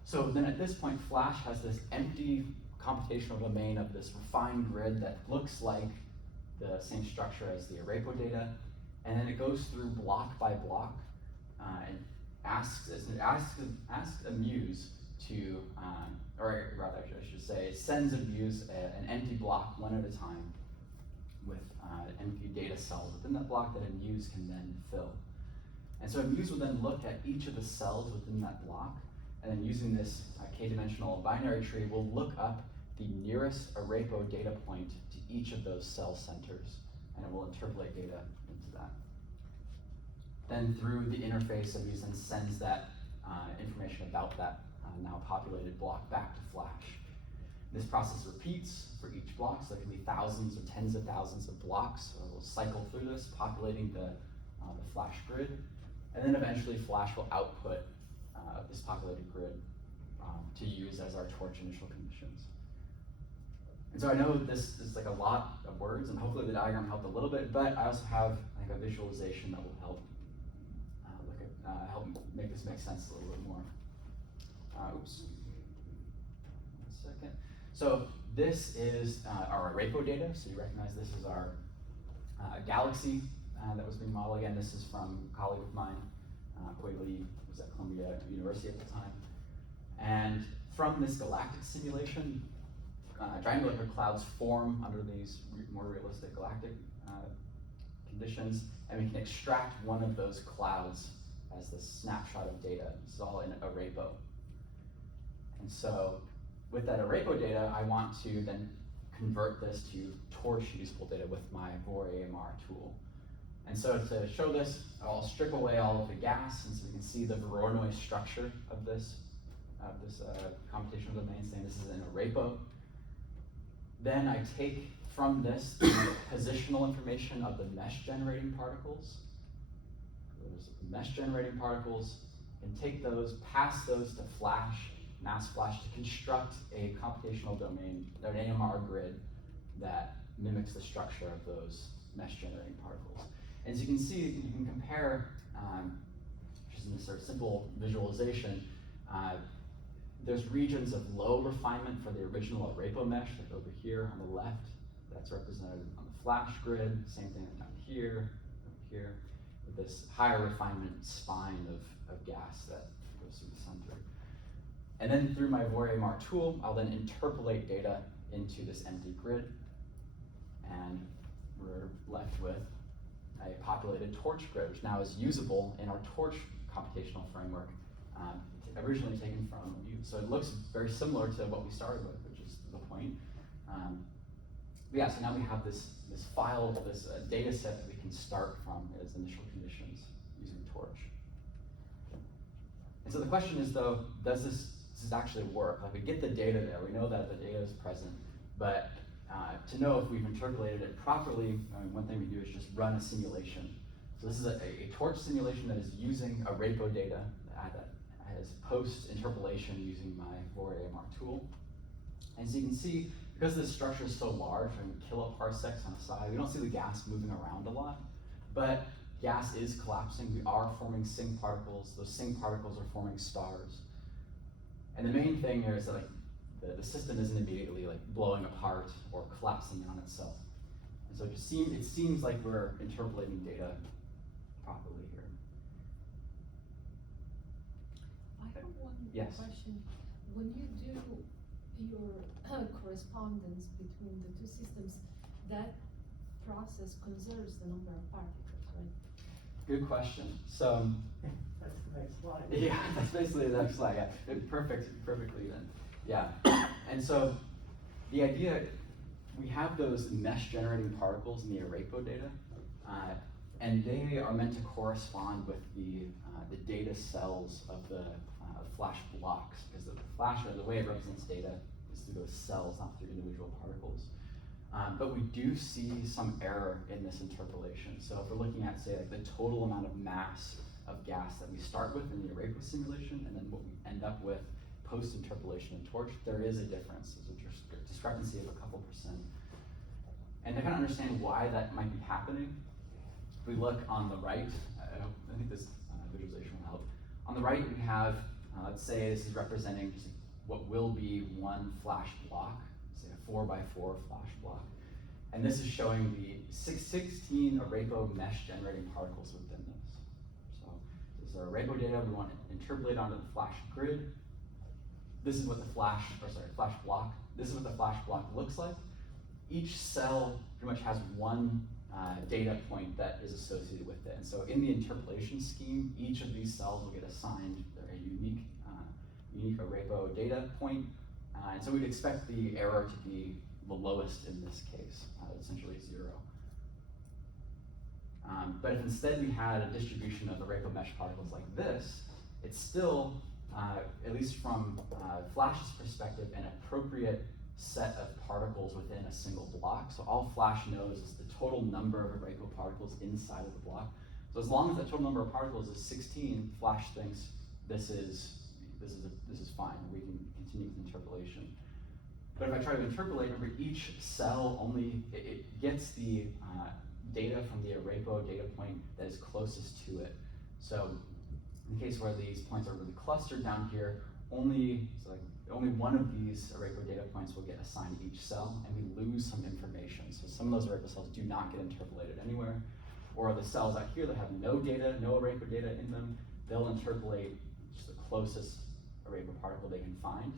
So then at this point, Flash has this empty computational domain of this refined grid that looks like the same structure as the AREPO data, and then it goes through block by block and asks Amuse to, or rather I should say, it sends Amuse an empty block one at a time with empty data cells within that block that Amuse can then fill. And so Amuse will then look at each of the cells within that block, and then using this k-dimensional binary tree, will look up the nearest AREPO data point to each of those cell centers, and it will interpolate data into that. Then through the interface, Amuse then sends that information about that now populated block back to Flash. This process repeats for each block, so there can be thousands or tens of thousands of blocks, so we'll cycle through this, populating the Flash grid, and then eventually Flash will output this populated grid to use as our torch initial conditions. And so I know this is like a lot of words, and hopefully the diagram helped a little bit, but I also have like a visualization that will help help make this make sense a little bit more. Oops. 1 second. So this is our AREPO data. So you recognize this is our galaxy that was being modeled. Again, this is from a colleague of mine, Hui Li, who was at Columbia University at the time. And from this galactic simulation, giant molecular clouds form under these more realistic galactic conditions, and we can extract one of those clouds as this snapshot of data. This is all in AREPO. And so with that AREPO data, I want to then convert this to torch usable data with my Vor AMR tool. And so to show this, I'll strip away all of the gas, and so we can see the Voronoi structure of this computational domain, saying this is an AREPO. Then I take from this the positional information of the mesh generating particles. There's the mesh generating particles, and take those, pass those to Flash, mass Flash, to construct a computational domain, an AMR grid that mimics the structure of those mesh generating particles. As you can see, you can compare, just in this sort of simple visualization, there's regions of low refinement for the original AREPO mesh, like over here on the left, that's represented on the Flash grid, same thing down here, over here, with this higher refinement spine of gas that goes through the center. And then through my Vor AMR tool, I'll then interpolate data into this empty grid, and we're left with a populated torch grid, which now is usable in our torch computational framework, originally taken from you. So it looks very similar to what we started with, which is the point. But yeah, so now we have this file, this data set that we can start from as initial conditions using torch. And so the question is, though, does this actually work? Like, we get the data there, we know that the data is present, but to know if we've interpolated it properly, one thing we do is just run a simulation. So this is a torch simulation that is using AREPO data that has post-interpolation using my Vor AMR tool. And so you can see, because this structure is so large, kiloparsecs on the side, we don't see the gas moving around a lot, but gas is collapsing. We are forming sync particles. Those sync particles are forming stars. And the main thing here is that the system isn't immediately blowing apart or collapsing on itself. And so it seems like we're interpolating data properly here. Yes. question. When you do your correspondence between the two systems, that process conserves the number of particles, right? Good question. So, That's the next slide. yeah, that's basically the next slide. Yeah, perfectly then. Yeah, and so the idea, we have those mesh generating particles in the Arapo data, and they are meant to correspond with the data cells of the flash blocks, because the flash, the way it represents data is through those cells, not through individual particles. But we do see some error in this interpolation. So if we're looking at, say, like the total amount of mass of gas that we start with in the Arapo simulation, and then what we end up with post-interpolation in Torch, there is a difference. There's a discrepancy of a couple %. And to kind of understand why that might be happening, if we look on the right, I think this visualization will help. On the right, we have, let's say this is representing just what will be one flash block, say a 4x4 flash block. And this is showing the 16 Arapo mesh generating particles within this. So this is our Arapo data. We want to interpolate onto the flash grid. This is what the flash block. This is what the flash block looks like. Each cell pretty much has one data point that is associated with it. And so in the interpolation scheme, each of these cells will get assigned a unique Arapo data point. And so we'd expect the error to be the lowest in this case, essentially 0. But if instead we had a distribution of Arapo mesh particles like this, it's still, at least from Flash's perspective, an appropriate set of particles within a single block. So all Flash knows is the total number of Arapo particles inside of the block. So as long as that total number of particles is 16, Flash thinks this is fine. We can continue with interpolation. But if I try to interpolate, remember each cell only it gets the data from the Arapo data point that is closest to it. So in the case where these points are really clustered down here, only one of these Arapo data points will get assigned to each cell, and we lose some information. So some of those Arapo cells do not get interpolated anywhere. Or the cells out here that have no data, no Arapo data in them, they'll interpolate just the closest Arapo particle they can find.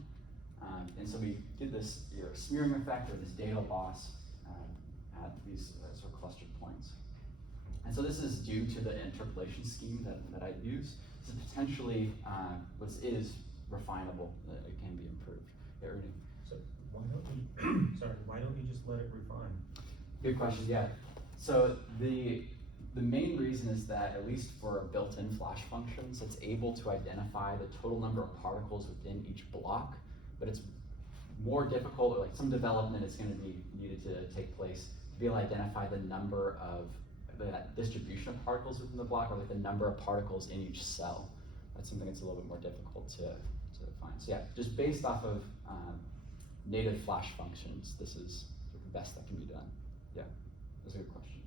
And so we did this smearing effect or this data loss at these sort of clustered points. And so this is due to the interpolation scheme that I use. This is potentially, what is refinable, it can be improved. Yeah, Ernie? So why don't you just let it refine? Good question, yeah. So the main reason is that, at least for built-in Flash functions, it's able to identify the total number of particles within each block, but it's more difficult, or like some development is going to be needed to take place to be able to identify the number of that distribution of particles within the block, or like the number of particles in each cell. That's something that's a little bit more difficult to find. So yeah, just based off of native Flash functions, this is sort of the best that can be done. Yeah, that's a good question.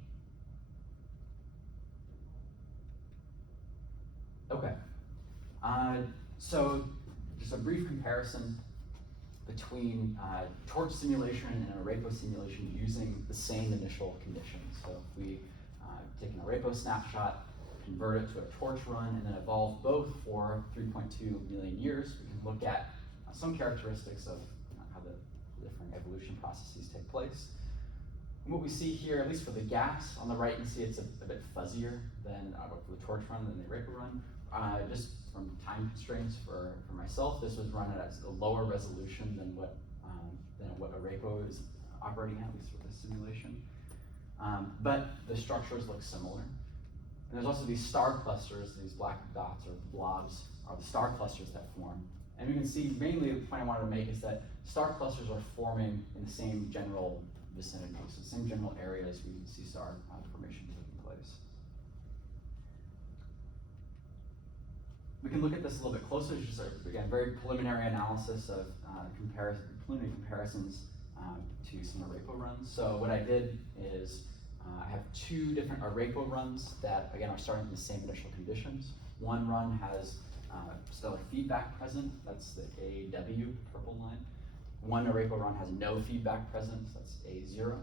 Okay, so just a brief comparison between Torch simulation and an Arapo simulation using the same initial conditions. So if we take an Arapo snapshot, convert it to a Torch run, and then evolve both for 3.2 million years, we can look at some characteristics of how the different evolution processes take place. And what we see here, at least for the gas, on the right you can see it's a bit fuzzier than for the Torch run than the Arapo run. Just from time constraints for myself, this was run at a lower resolution than what Arapo is operating at least with this simulation. But the structures look similar. And there's also these star clusters, these black dots or blobs are the star clusters that form. And we can see mainly the point I wanted to make is that star clusters are forming in the same general vicinity, so the same general areas we see star formation taking place. We can look at this a little bit closer. It's just again, very preliminary analysis of preliminary comparisons to some Arapo runs. So what I did is I have two different Arapo runs that again are starting from the same initial conditions. One run has stellar feedback present, that's the AW purple line. One Arapo run has no feedback present, that's A0.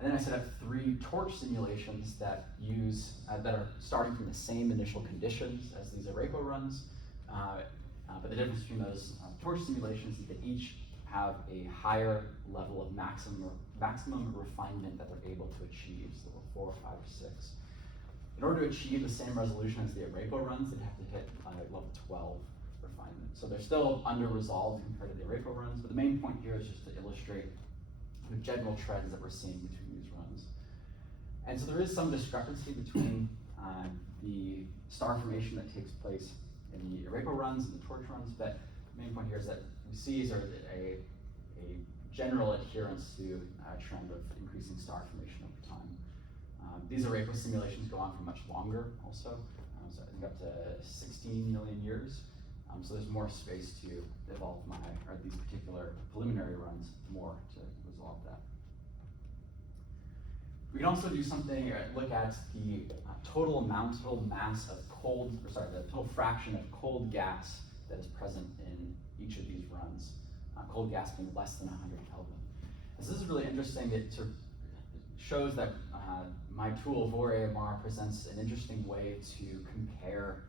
And then I set up 3 Torch simulations that use that are starting from the same initial conditions as these Arapo runs, but the difference between those torch simulations is that each have a higher level of maximum refinement that they're able to achieve, so level 4, 5, or 6. In order to achieve the same resolution as the Arepo runs, they'd have to hit level 12 refinement. So they're still under-resolved compared to the Arepo runs, but the main point here is just to illustrate the general trends that we're seeing between these runs. And so there is some discrepancy between the star formation that takes place in the Arepo runs and the torch runs, but the main point here is that we see sort of a general adherence to a trend of increasing star formation over time. These Arepo simulations go on for much longer also, so I think up to 16 million years. So there's more space to evolve these particular preliminary runs more to resolve that. We can also do something, look at the total mass of the total fraction of cold gas that is present in each of these runs. Cold gas being less than 100 Kelvin. And so this is really interesting. It sort of shows that my tool, Vor AMR, presents an interesting way to compare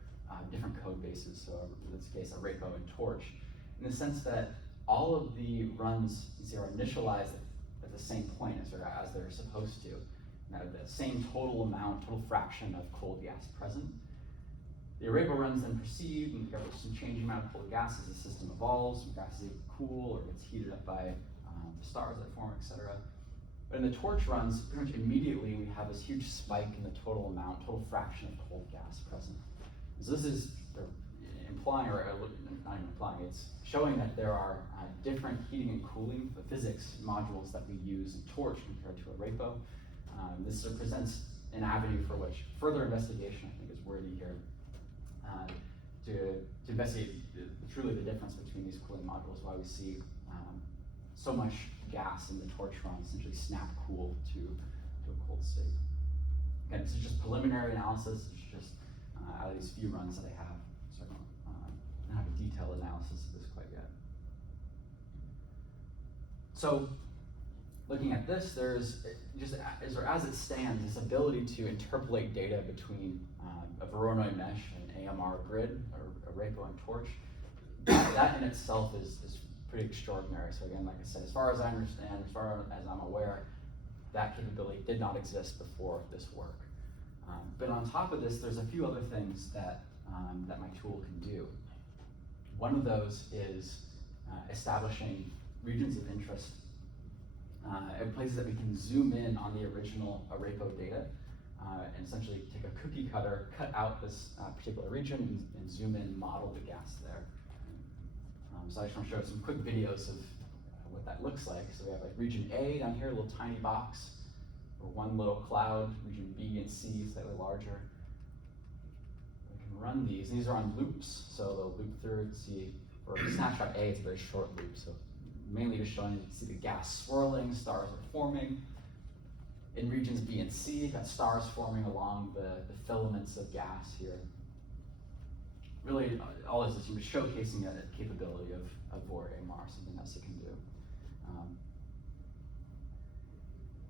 different code bases, so in this case, Arepo and Torch, in the sense that all of the runs are initialized at the same point as they're supposed to. Now, the same total fraction of cold gas present. The Arepo runs then proceed, and there's some changing amount of cold gas as the system evolves, gas is able to cool or gets heated up by the stars that form, etc. But in the torch runs, pretty much immediately we have this huge spike in the total fraction of cold gas present. So this is implying, or not even implying, it's showing that there are different heating and cooling physics modules that we use in torch compared to Arepo. This sort of presents an avenue for which further investigation, I think, is worthy here to investigate truly the difference between these cooling modules, why we see so much gas in the torch run essentially snap cool to a cold state. Again, this is just preliminary analysis. It's just out of these few runs that I have. So I don't have a detailed analysis of this quite yet. So looking at this, there's just as it stands, this ability to interpolate data between a Voronoi mesh and AMR grid, or Arepo and Torch. That in itself is pretty extraordinary. So again, like I said, as far as I understand, as far as I'm aware, that capability did not exist before this work. But on top of this, there's a few other things that my tool can do. One of those is establishing regions of interest at places that we can zoom in on the original Arepo data and essentially take a cookie cutter, cut out this particular region and zoom in, model the gas there. So I just want to show some quick videos of what that looks like. So we have like region A down here, a little tiny box, or one little cloud, region B and C, slightly larger. We can run these. These are on loops, so they'll loop through to see, for snapshot A, it's a very short loop, so mainly just showing you can see the gas swirling, stars are forming. In regions B and C, you've got stars forming along the filaments of gas here. Really, all this is showcasing a capability of Vor AMR, something else it can do.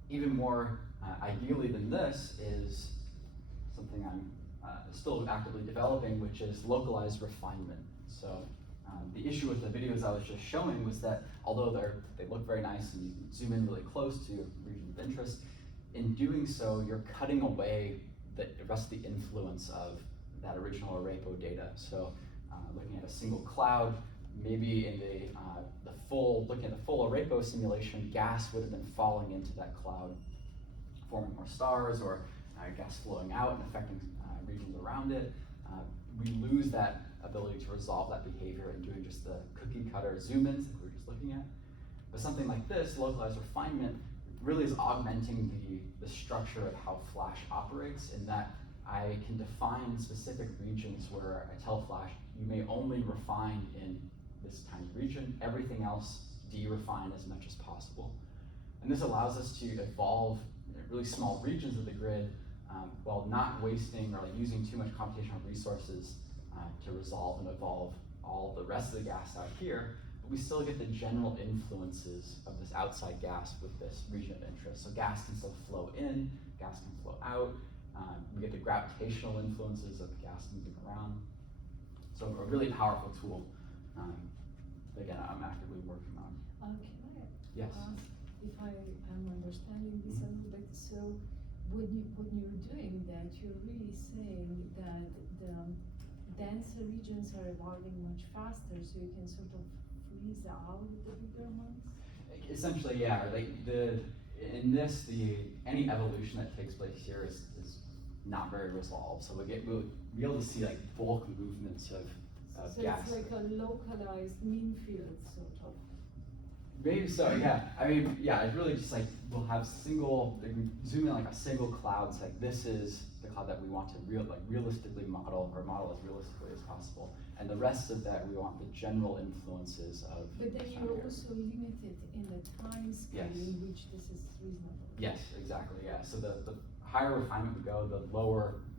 Even more ideally than this is something I'm still actively developing, which is localized refinement. So the issue with the videos I was just showing was that although they look very nice and you can zoom in really close to regions of interest, in doing so, you're cutting away the rest of the influence of that original Arepo data. So looking at a single cloud, maybe in looking at the full Arepo simulation, gas would have been falling into that cloud, forming more stars, or gas flowing out and affecting regions around it. We lose that ability to resolve that behavior in doing just the cookie cutter zoom-ins that we were just looking at. But something like this, localized refinement, really is augmenting the structure of how Flash operates, in that I can define specific regions where I tell Flash, you may only refine in this tiny region, everything else de-refine as much as possible. And this allows us to evolve really small regions of the grid while not wasting or using too much computational resources to resolve and evolve all the rest of the gas out here, but we still get the general influences of this outside gas with this region of interest. So gas can still flow in, gas can flow out. We get the gravitational influences of gas moving around. So a really powerful tool. That again, I'm actively working on. Can I Yes. ask if I am understanding this a little bit? So when you're doing that, you're really saying that the denser regions are evolving much faster, so you can sort of freeze out the bigger ones? Essentially, yeah. Like any evolution that takes place here is not very resolved. So we'll be able to see like bulk movements of So gas. it's like a localized mean field, sort of. Maybe so, yeah. I mean, yeah, it's really just like we'll have like we zoom in like a single cloud. It's like this is the cloud that we want to realistically model as realistically as possible. And the rest of that, we want the general influences of. But then the you're sun also limited in the time scale Yes. in which this is reasonable. Yes, exactly, yeah. So the higher refinement we go, the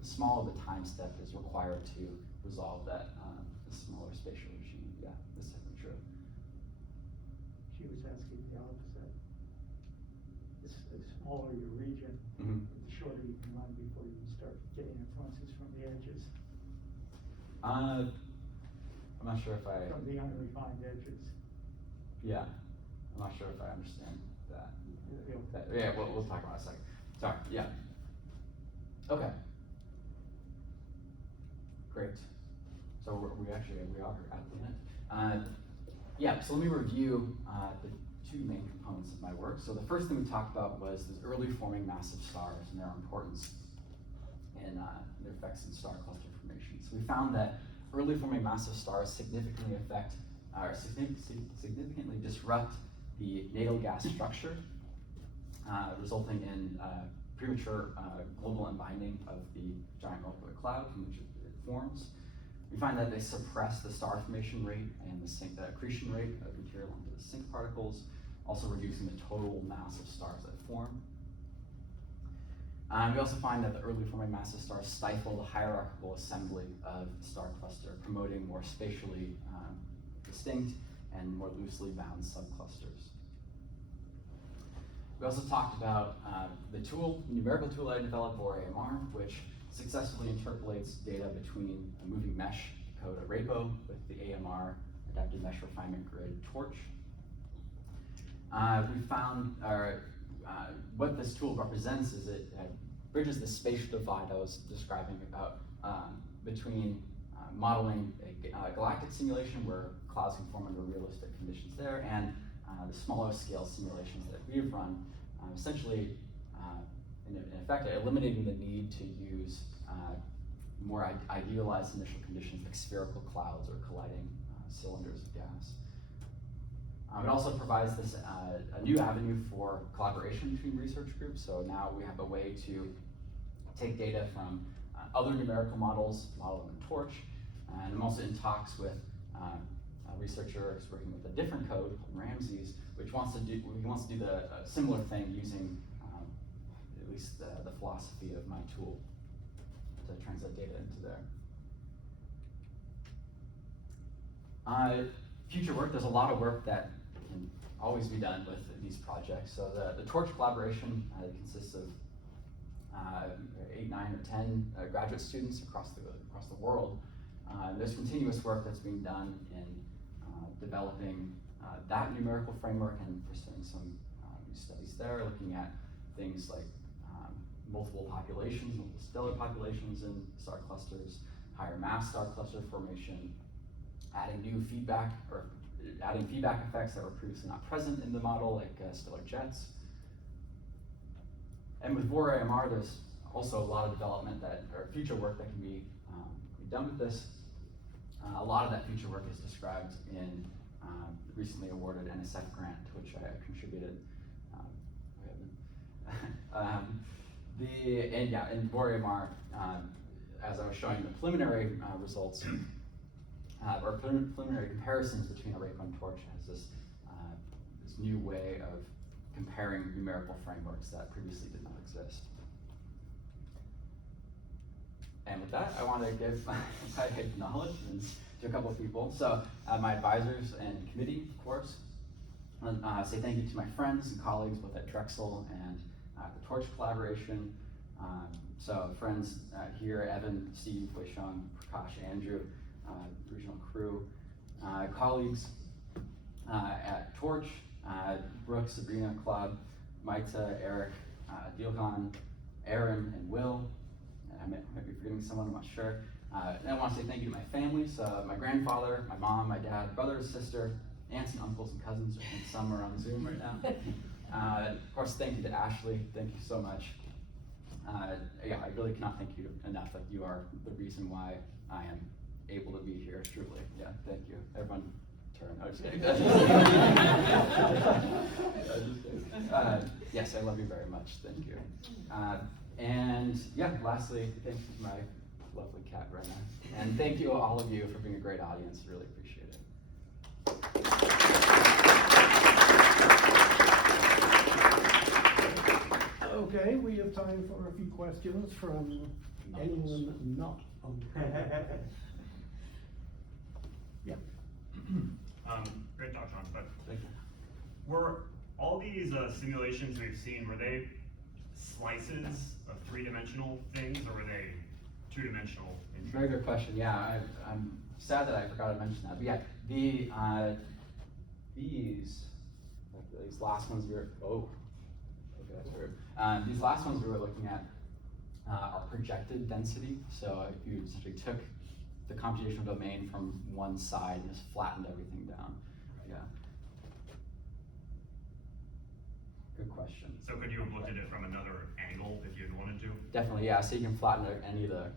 smaller the time step is required to resolve that the smaller spatial regime. Yeah, that's definitely true. She was asking the opposite. The smaller your region, Mm-hmm. the shorter you can run before you start getting influences from the edges, I'm not sure if I. from the unrefined edges. Yeah, I'm not sure if I understand that. Yeah. Yeah, we'll talk about it in a second. Sorry, yeah. Okay. Great. So we are at the end. Yeah, so let me review the two main components of my work. So the first thing we talked about was the early forming massive stars and their importance in their effects in star cluster formation. So we found that early forming massive stars significantly significantly disrupt the natal gas structure, resulting in premature global unbinding of the giant molecular cloud from which it forms. We find that they suppress the star formation rate and the accretion rate of material into the sync particles, also reducing the total mass of stars that form. We also find that the early forming massive stars stifle the hierarchical assembly of the star cluster, promoting more spatially distinct and more loosely bound subclusters. We also talked about the numerical tool I developed, or AMR, which successfully interpolates data between a moving mesh to code a RAPO with the AMR adaptive mesh refinement grid torch. We found what this tool represents is it bridges the spatial divide I was describing about between modeling a galactic simulation where clouds can form under realistic conditions there, and the smaller scale simulations that we've run, essentially in effect eliminating the need to use more idealized initial conditions like spherical clouds or colliding cylinders of gas. It also provides this a new avenue for collaboration between research groups. So now we have a way to take data from other numerical models, model them in Torch, and I'm also in talks with researchers working with a different code called Ramses, which wants to do the similar thing using at least the philosophy of my tool to translate data into there. Future work, there's a lot of work that can always be done with these projects. So the Torch collaboration consists of 8, 9, or 10 graduate students across the world. There's continuous work that's being done in developing that numerical framework and pursuing some new studies there, looking at things like multiple stellar populations in star clusters, higher mass star cluster formation, adding feedback effects that were previously not present in the model, like stellar jets. And with VOR AMR, there's also a lot of development or future work that can be done with this. A lot of that future work is described in the recently awarded NSF grant, to which I contributed. In VOR AMR, as I was showing the preliminary results, or preliminary comparisons between a RAPO and Torch has this new way of comparing numerical frameworks that previously did not exist. And with that, I want to give my acknowledgements to a couple of people. So my advisors and committee, of course. And say thank you to my friends and colleagues both at Drexel and the Torch collaboration. So friends here, Evan, Steve, Weisheng, Prakash, Andrew, original crew, colleagues at Torch, Brooke, Sabrina, Claude, Maita, Eric, Dilhan, Aaron, and Will. And I might be forgetting someone, I'm not sure. And I want to say thank you to my family, so my grandfather, my mom, my dad, brother, sister, aunts and uncles and cousins, I think some are on Zoom right now. Of course, thank you to Ashley, thank you so much. Yeah, I really cannot thank you enough. Like, you are the reason why I am able to be here, truly. Yeah, thank you. Everyone turn. I was just kidding. Yes, I love you very much. Thank you. And yeah, lastly, thank you to my lovely cat, Brenna. And thank you, all of you, for being a great audience. Really appreciate it. Okay, we have time for a few questions from anyone not on the panel. Yeah. Great talk, John, but Thank you. were all these simulations we've seen, were they slices of three-dimensional things, or were they two-dimensional? Very good question. Yeah, I'm sad that I forgot to mention that. But yeah, these last ones we were, okay, that's weird. These last ones we were looking at are projected density. So if you essentially took the computational domain from one side and just flattened everything down. Yeah. Good question. So could you have looked at it from another angle if you'd wanted to? Definitely, yeah. So you can flatten any of the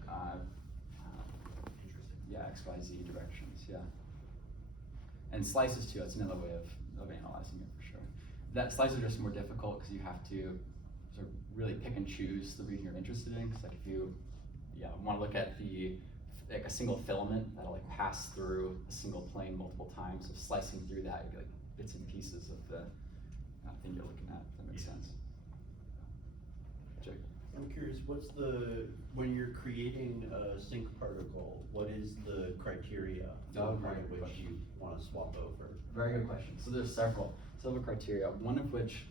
Interesting. yeah, X, Y, Z directions, yeah. And slices too, that's another way of analyzing it for sure. That slices are just more difficult because you have to sort of really pick and choose the region you're interested in. Because like if you want to look at like a single filament that'll like pass through a single plane multiple times, so slicing through that, you'd be like bits and pieces of the thing you're looking at, if that makes sense. Jake? I'm curious, when you're creating a sync particle, what is the criteria Oh, for very good which question. you want to swap over? Very good question. So there's several criteria, one of which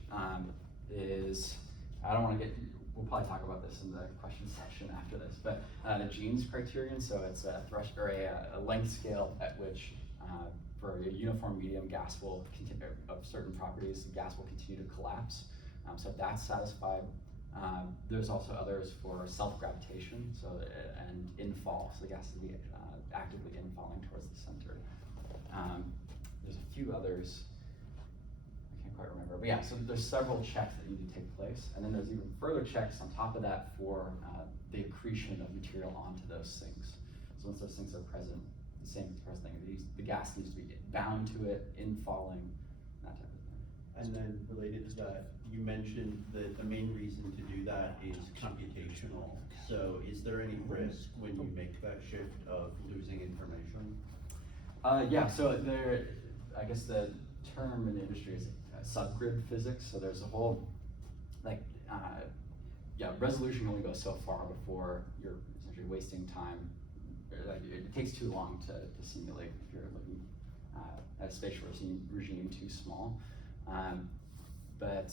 is, I don't want to we'll probably talk about this in the question section after this, but the genes criterion, so it's a length scale at which for a uniform medium, gas will continue, of certain properties, the gas will continue to collapse. So if that's satisfied, there's also others for self-gravitation, so and infall, so the gas will be actively infalling towards the center. There's a few others, I can't quite remember, but yeah, so there's several checks that need to take place, and then there's even further checks on top of that for the accretion of material onto those sinks. So once those sinks are present, the same present thing, the gas needs to be bound to it, infalling, that type of thing. And then related to that, you mentioned that the main reason to do that is computational. So is there any risk when you make that shift of losing information? Yeah, so I guess the term in the industry is subgrid physics. So there's a whole, resolution only goes so far before you're essentially wasting time. Like it takes too long to simulate if you're looking at a spatial regime too small. But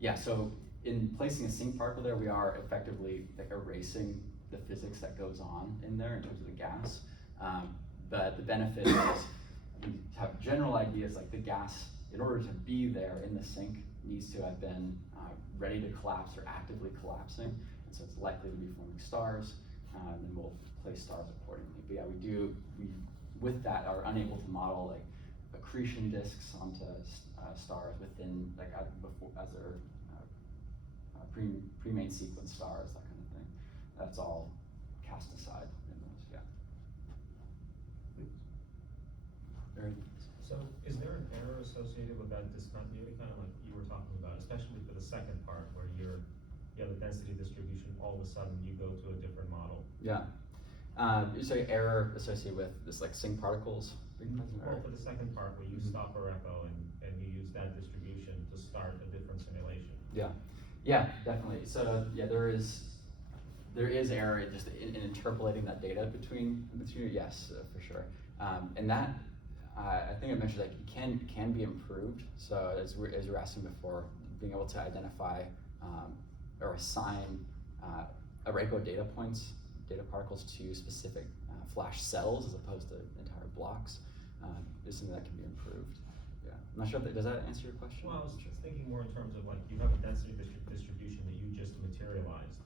yeah, so in placing a sync particle there, we are effectively like erasing the physics that goes on in there in terms of the gas. But the benefit is you have general ideas like the gas, in order to be there in the sink, needs to have been ready to collapse or actively collapsing. And so it's likely to be forming stars, and then we'll place stars accordingly. But yeah, we with that are unable to model like accretion disks onto stars within, like as their pre-main sequence stars, that kind of thing. That's all cast aside in those, yeah. Very good. So is there an error associated with that discontinuity, kind of like you were talking about, especially for the second part where you have a density distribution, all of a sudden you go to a different model? Yeah. So error associated with this like sync particles? Well, for the second part where you stop or echo and you use that distribution to start a different simulation. Yeah, definitely. So yeah, there is error just in interpolating that data between yes, for sure. And that I think I mentioned like it can be improved. So as we were asking before, being able to identify or assign array code data particles to specific flash cells as opposed to entire blocks, is something that can be improved. Yeah, I'm not sure if does that answer your question? Well, I was just thinking more in terms of like, you have a density distribution that you just materialized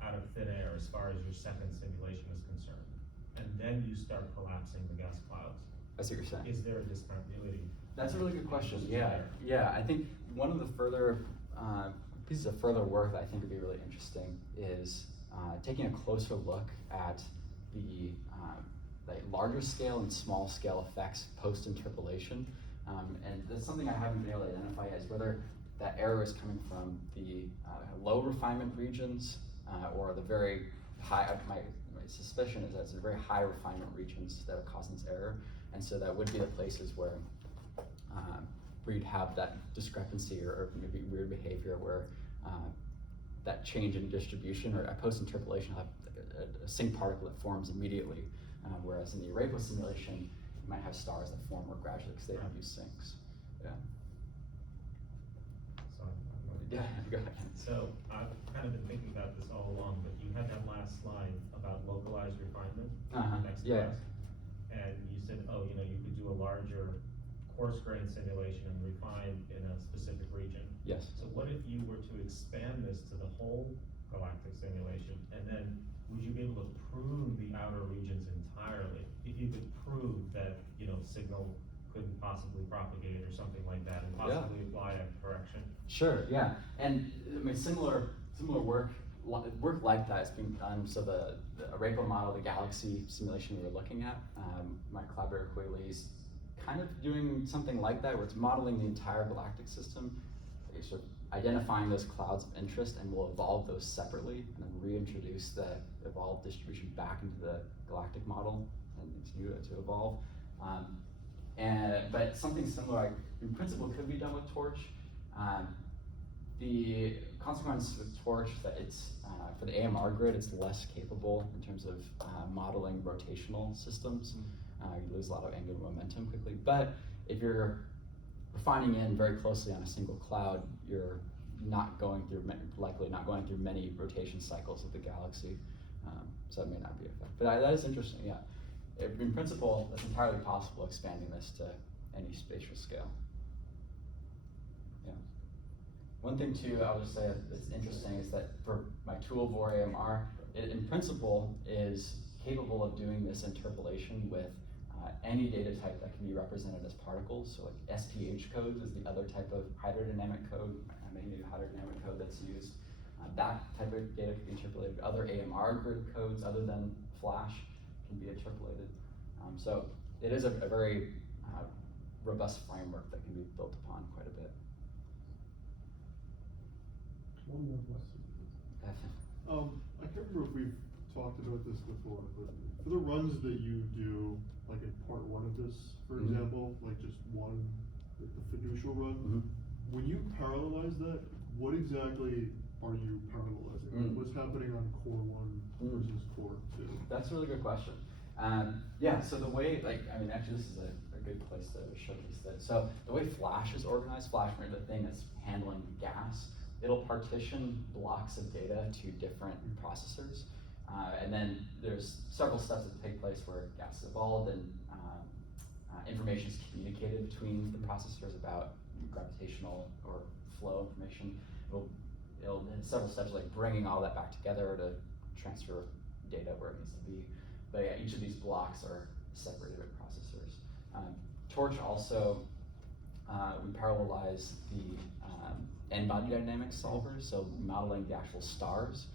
out of thin air as far as your second simulation is concerned. And then you start collapsing the gas clouds. I see what you're saying. Is there a discontinuity? That's a really good question. Yeah. I think one of the further pieces of further work that I think would be really interesting is taking a closer look at the like larger scale and small scale effects post interpolation, and that's something I haven't been able to identify as whether that error is coming from the low refinement regions or the very high. My suspicion is that it's the very high refinement regions that are causing this error, and so that would be the places where you'd have that discrepancy or maybe weird behavior where that change in distribution or post interpolation will have a sync particle that forms immediately, whereas in the Arapaho simulation you might have stars that form more gradually because they don't use sinks. Yeah. Yeah, go ahead. So I've kind of been thinking about this all along, but you had that last slide about localized refinement next to us. And you said, oh, you could do a larger coarse grain simulation and refine in a specific region. Yes. So what if you were to expand this to the whole galactic simulation, and then would you be able to prune the outer regions entirely? If you could prove that, signal couldn't possibly propagate or something like that, and possibly apply a correction? Sure, yeah. And I mean, similar work like that is being done. So the Arapaho model, the galaxy simulation we were looking at, my collaborator Huili is kind of doing something like that, where it's modeling the entire galactic system, sort of identifying those clouds of interest, and we'll evolve those separately and then reintroduce the evolved distribution back into the galactic model and continue it to evolve. But something similar, in principle, could be done with Torch. The consequence with Torch is that it's, for the AMR grid, it's less capable in terms of modeling rotational systems. You lose a lot of angular momentum quickly. But if you're refining in very closely on a single cloud, you're likely not going through many rotation cycles of the galaxy. So it may not be effective. But that is interesting, yeah. In principle, it's entirely possible expanding this to any spatial scale. Yeah. One thing too, I would say that's interesting is that for my tool VOR AMR, it in principle is capable of doing this interpolation with any data type that can be represented as particles. So like SPH codes is the other type of hydrodynamic code, magnetohyddrodynamic code that's used. That type of data can be interpolated. Other AMR grid codes other than Flash can be interpolated. So it is a very robust framework that can be built upon quite a bit. One more question. I can't remember if we've talked about this before, but for the runs that you do, like in part one of this, for example, like just one, like the fiducial run, when you parallelize that, what exactly are you parallelizing? What's happening on core one versus core two? That's a really good question. Yeah, so the way, actually this is a good place to showcase that. So the way Flash is organized, Flash being the thing that's handling gas, it'll partition blocks of data to different processors. And then there's several steps that take place where gas is evolved and information is communicated between the processors about gravitational or flow information. It'll several steps like bringing all that back together to transfer data where it needs to be. But yeah, each of these blocks are separated by processors. Torch also, we parallelize the n-body dynamics solvers, so modeling the actual stars.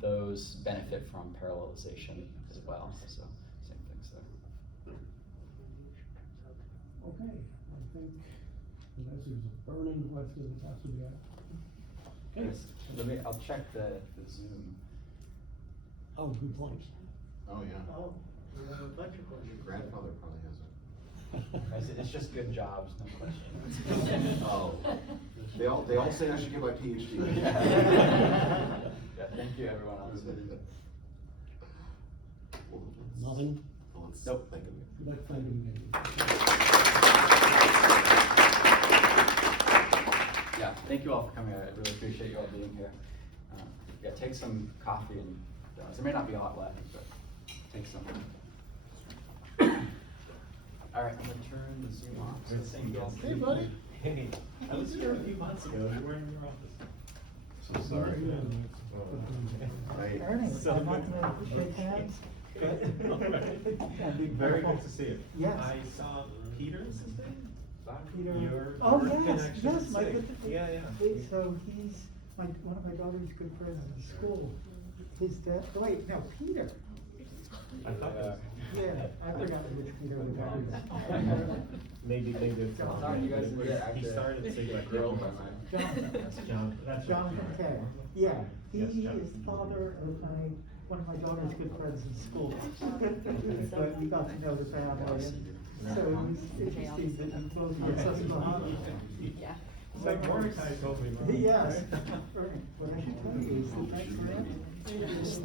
Those benefit from parallelization as well, so same things there. Okay, I think unless there's a burning question that has to be asked. Okay. I'll check the Zoom. Oh, good point. Oh, yeah. Oh, we have a bunch of questions. Your grandfather probably has it. It's just good jobs, no question. Oh. They all say I should get my Ph.D. Yeah, thank you everyone on this video. Nothing? Nope. Thank you. Good luck finding me. Yeah, thank you all for coming. I really appreciate you all being here. Yeah, take some coffee and donuts. There may not be a lot left, but take some. All right, I'm gonna turn the Zoom on. So Good thank you all. seeing you. Hey, buddy. Hey, I was here a few months ago, you were in your office. So sorry. Ernie, So I'm not good. gonna shake hands. And be very good to see you. Yes. I saw Peter, is his name? Peter. Your Oh, your yes, connection yes, to my Sig. good. Yeah, yeah. So he's one of my daughter's good friends in school. His dad, oh, wait, no, Peter. I thought that. Yeah, I forgot which Peter we're talking about. Maybe it's. John. Thought you guys would get He after started Sig like. grilled by mine. John. That's Jonathan Kay. Yeah, he Yes, John. is father of one of my daughter's good friends in school. But we got to know the family, and so it was interesting that you both get such a hobby. Yeah. It's like Mordecai told me, Mom. Yes, what I should tell you is that that grant is,